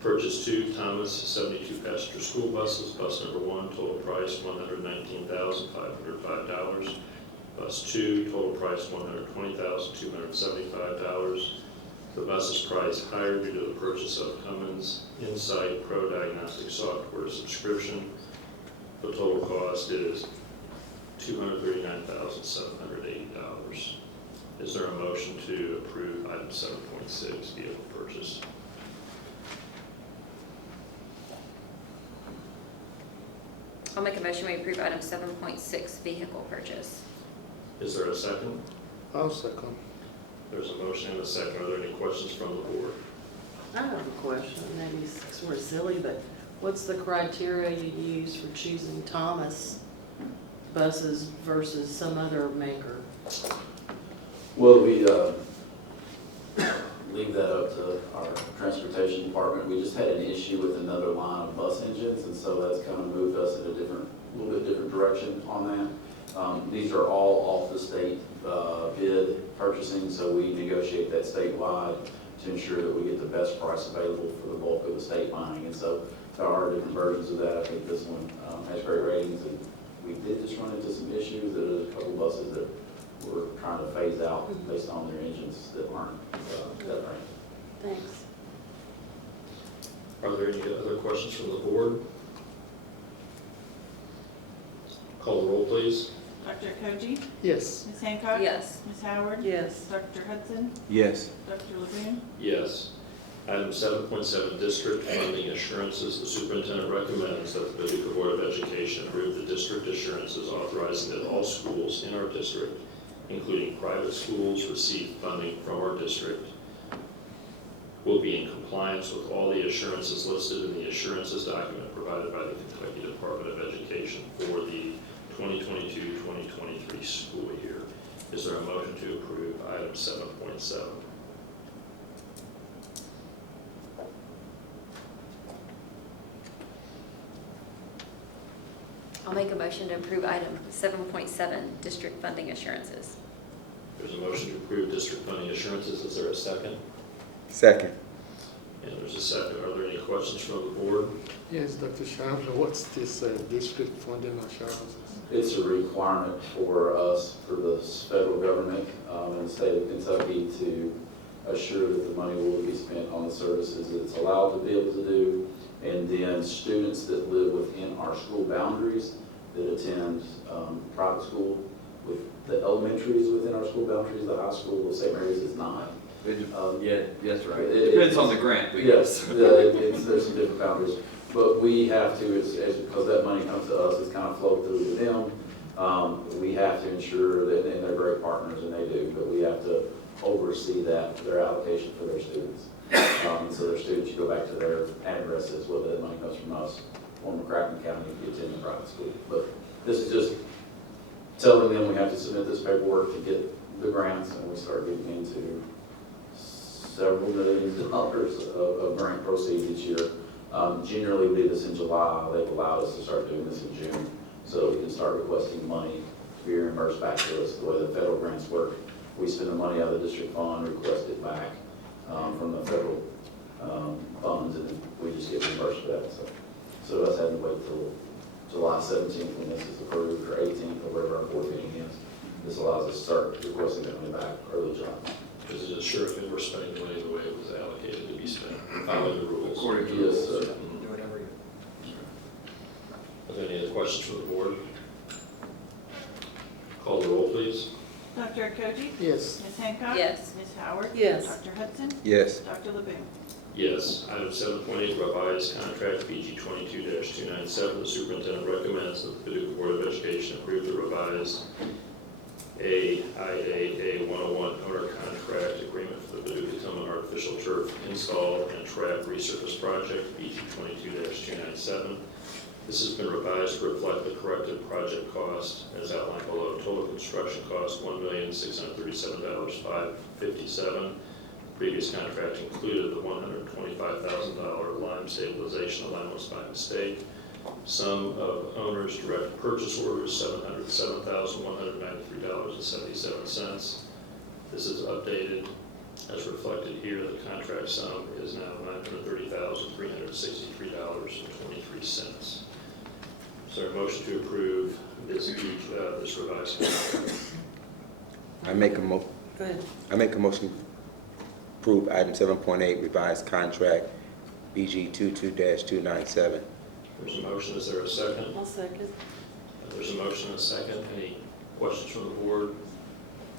Purchase 2 Thomas 72 passenger school buses. Bus number 1, total price $119,505. Bus 2, total price $120,275. The bus is priced higher due to the purchase of Cummins Insight Pro Diagnostic Software subscription. The total cost is $239,780. Is there a motion to approve item 7.6, vehicle purchase? I'll make a motion we approve item 7.6, vehicle purchase. Is there a second? I'll second. There's a motion and a second. Are there any questions from the board? I have a question, maybe it's sort of silly, but what's the criteria you use for choosing Thomas buses versus some other maker? Well, we leave that up to our transportation department. We just had an issue with another line of bus engines, and so that's kind of moved us in a little bit different direction on that. These are all off the state bid purchasing, so we negotiate that statewide to ensure that we get the best price available for the bulk of the state buying. And so there are different versions of that. I think this one has great ratings, and we did just run into some issues. There's a couple buses that we're trying to phase out based on their engines that aren't that right. Thanks. Are there any other questions from the board? Call the roll, please. Dr. Koji? Yes. Ms. Hancock? Yes. Ms. Howard? Yes. Dr. Hudson? Yes. Dr. Laboon? Yes. Item 7.7, district funding assurances. The superintendent recommends that the Paducah Board of Education approve the district assurances authorizing that all schools in our district, including private schools, receive funding from our district, will be in compliance with all the assurances listed in the assurances document provided by the Kentucky Department of Education for the 2022-2023 school year. Is there a motion to approve item 7.7? I'll make a motion to approve item 7.7, district funding assurances. There's a motion to approve district funding assurances. Is there a second? Second. And there's a second. Are there any questions from the board? Yes, Dr. Sharma, what's this district funding assurances? It's a requirement for us, for the federal government in the state of Kentucky, to assure that the money will be spent on the services that it's allowed to be able to do. And then students that live within our school boundaries, that attend private school, with the elementaries within our school boundaries, the high school of St. Mary's is not. Yeah, that's right. It It depends on the grant, but yes. There's some different boundaries. But we have to, because that money comes to us, it's kind of flowed through to them. We have to ensure that, and they're great partners, and they do, but we have to oversee that, their allocation for their students. So their students, you go back to their addresses, whether that money comes from us or McCracken County if you attend a private school. But this is just telling them we have to submit this paperwork to get the grants, and we start getting into several millions of dollars of grant proceeds each year. Generally, we do this in July. They've allowed us to start doing this in June, so we can start requesting money to be reimbursed back to us. The way the federal grants work, we spend the money out of the district fund, request it back from the federal funds, and then we just get reimbursed for that. So us having to wait till July 17th when this is approved, or 18th, or whatever our board meeting is. This allows us to start requesting that money back early July. Is it sure if we're spending the money the way it was allocated to be spent, following the rules? According to yes, sir. Are there any other questions from the board? Call the roll, please. Dr. Koji? Yes. Ms. Hancock? Yes. Ms. Howard? Yes. Dr. Hudson? Yes. Dr. Laboon? Yes. Item 7.8, revised contract PG 22-297. The superintendent recommends that the Paducah Board of Education approve the revised IAA 101 owner contract agreement for the Paducah Tillman Artificial Turf Install and Track Resurface Project, PG 22-297. This has been revised to reflect the corrected project cost as outlined below. Total construction cost $1,637,557. Previous contract included the $125,000 lime stabilization allowance by mistake. Sum of owner's direct purchase orders, $707,193.77. This is updated as reflected here. The contract sum is now $930,363.23. Is there a motion to approve this revised contract? I make a Go ahead. motion to approve item 7.8, revised contract BG 22-297. There's a motion. Is there a second? I'll second. There's a motion and a second. Any questions from the board?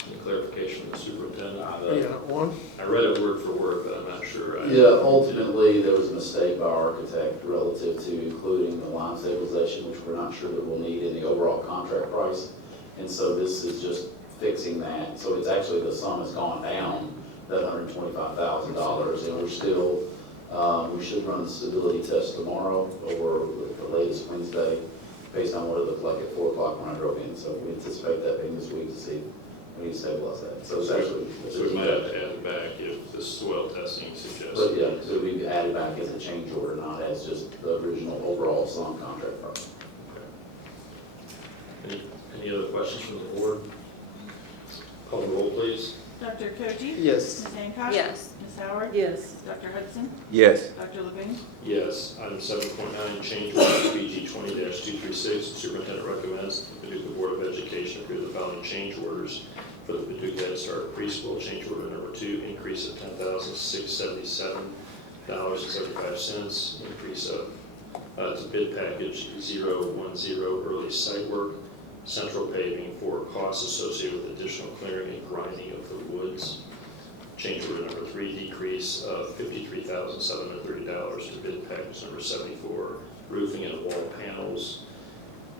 Any clarification from the superintendent? Yeah, one. I read it word for word, but I'm not sure I Yeah, ultimately, there was a mistake by our architect relative to including the line stabilization, which we're not sure that we'll need in the overall contract price. And so this is just fixing that. So it's actually, the sum has gone down, that $125,000, and we're still, we should run the stability test tomorrow or the latest Wednesday, based on what it looked like at 4 o'clock when I drove in. So we anticipate that being this week to see if we need to stabilize that. So it's actually. So we might have to add it back if the soil testing suggests. But yeah, so we added back as a change order, not as just the original overall sum contract price. Any other questions from the board? Call the roll, please. Dr. Koji? Yes. Ms. Hancock? Yes. Ms. Howard? Yes. Dr. Hudson? Yes. Dr. Levine? Yes. Item 7.9, change order BG 20-236. Superintendent recommends the Paducah Board of Education approve the following change orders for the Paducah Head Start Preschool. Change order number 2, increase of $10,677.75. Increase of, it's a bid package 010 early site work. Central paving for costs associated with additional clearing and grinding of the woods. Change order number 3, decrease of $53,730 to bid package number 74, roofing and wall panels.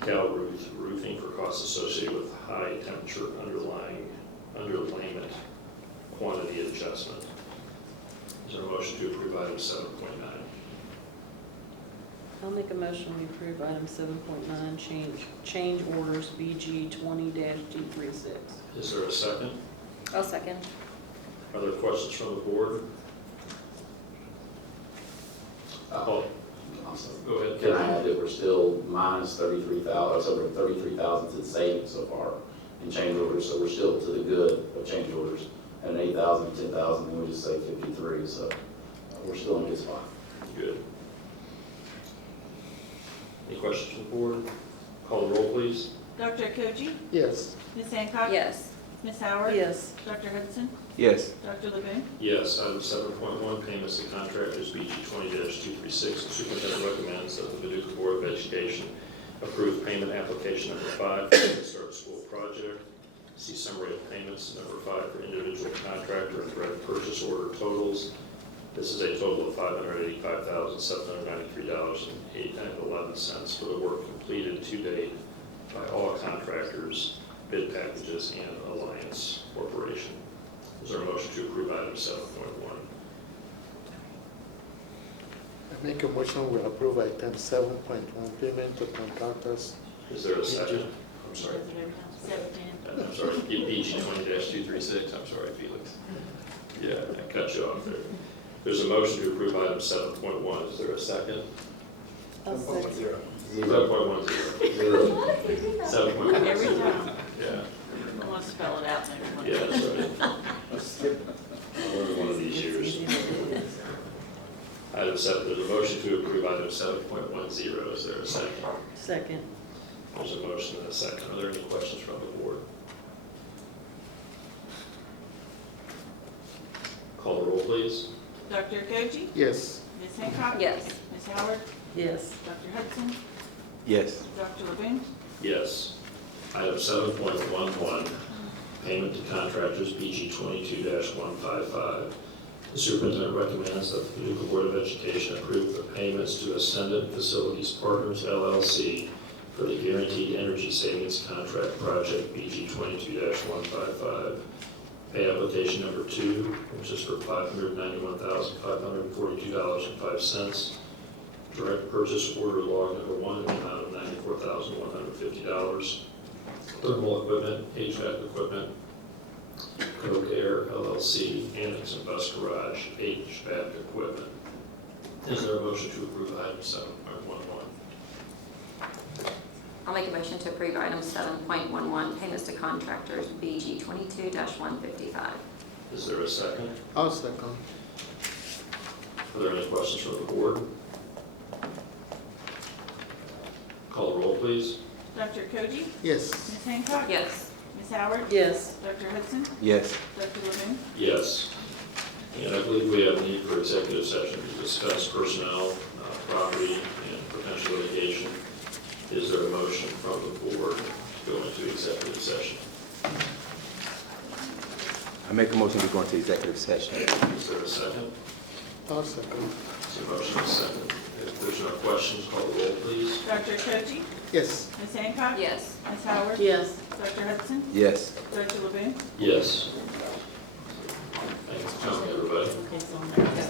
Cal roofing for costs associated with high temperature underlayment quantity adjustment. Is there a motion to approve item 7.9? I'll make a motion we approve item 7.9, change orders BG 20-236. Is there a second? I'll second. Are there questions from the board? Paul? Go ahead. Can I add that we're still minus 33,000, so we're 33,000 to savings so far in change orders, so we're still to the good of change orders. And 8,000 to 10,000, and we just say 53, so we're still in a good spot. Good. Any questions from the board? Call the roll, please. Dr. Koji? Yes. Ms. Hancock? Yes. Ms. Howard? Yes. Dr. Hudson? Yes. Dr. Levine? Yes. Item 7.1, payments to contractors, BG 20-236. The superintendent recommends that the Paducah Board of Education approve payment application number 5 for the Start School project. See summary of payments number 5 for individual contractor and direct purchase order totals. This is a total of $585,793.11 for the work completed to date by all contractors, bid packages, and Alliance Corporation. Is there a motion to approve item 7.1? I make a motion we approve item 7.1, payment to contractors. Is there a second? I'm sorry. I'm sorry, BG 20-236. I'm sorry, Felix. Yeah, I cut you off there. There's a motion to approve item 7.1. Is there a second? 7.10. 7.10. 7.1. Every time. Yeah. I want to spell it out next one. Yeah, that's right. One of these years. Item 7, there's a motion to approve item 7.10. Is there a second? Second. There's a motion and a second. Are there any questions from the board? Call the roll, please. Dr. Koji? Yes. Ms. Hancock? Yes. Ms. Howard? Yes. Dr. Hudson? Yes. Dr. Levine? Yes. Item 7.11, payment to contractors, BG 22-155. The superintendent recommends that the Paducah Board of Education approve the payments to Ascendant Facilities Partners, LLC, for the Guaranteed Energy Savings Contract Project, BG 22-155. Pay application number 2, which is for $591,542.05. Direct purchase order log number 1 in the amount of $94,150. Thermal equipment, HVAC equipment, Coke Air LLC, Annex and Bus Garage, HVAC equipment. Is there a motion to approve item 7.11? I'll make a motion to approve item 7.11, payments to contractors, BG 22-155. Is there a second? I'll second. Are there any questions from the board? Call the roll, please. Dr. Koji? Yes. Ms. Hancock? Yes. Ms. Howard? Yes. Dr. Hudson? Yes. Dr. Levine? Yes. And I believe we have a need for executive session to discuss personnel, property, and potential litigation. Is there a motion from the board to go into executive session? I make a motion to go into executive session. Is there a second? I'll second. So motion is second. If there's no questions, call the roll, please. Dr. Koji? Yes. Ms. Hancock? Yes. Ms. Howard? Yes. Dr. Hudson? Yes. Dr. Levine? Yes. Thanks for coming, everybody. Okay, so I'm there.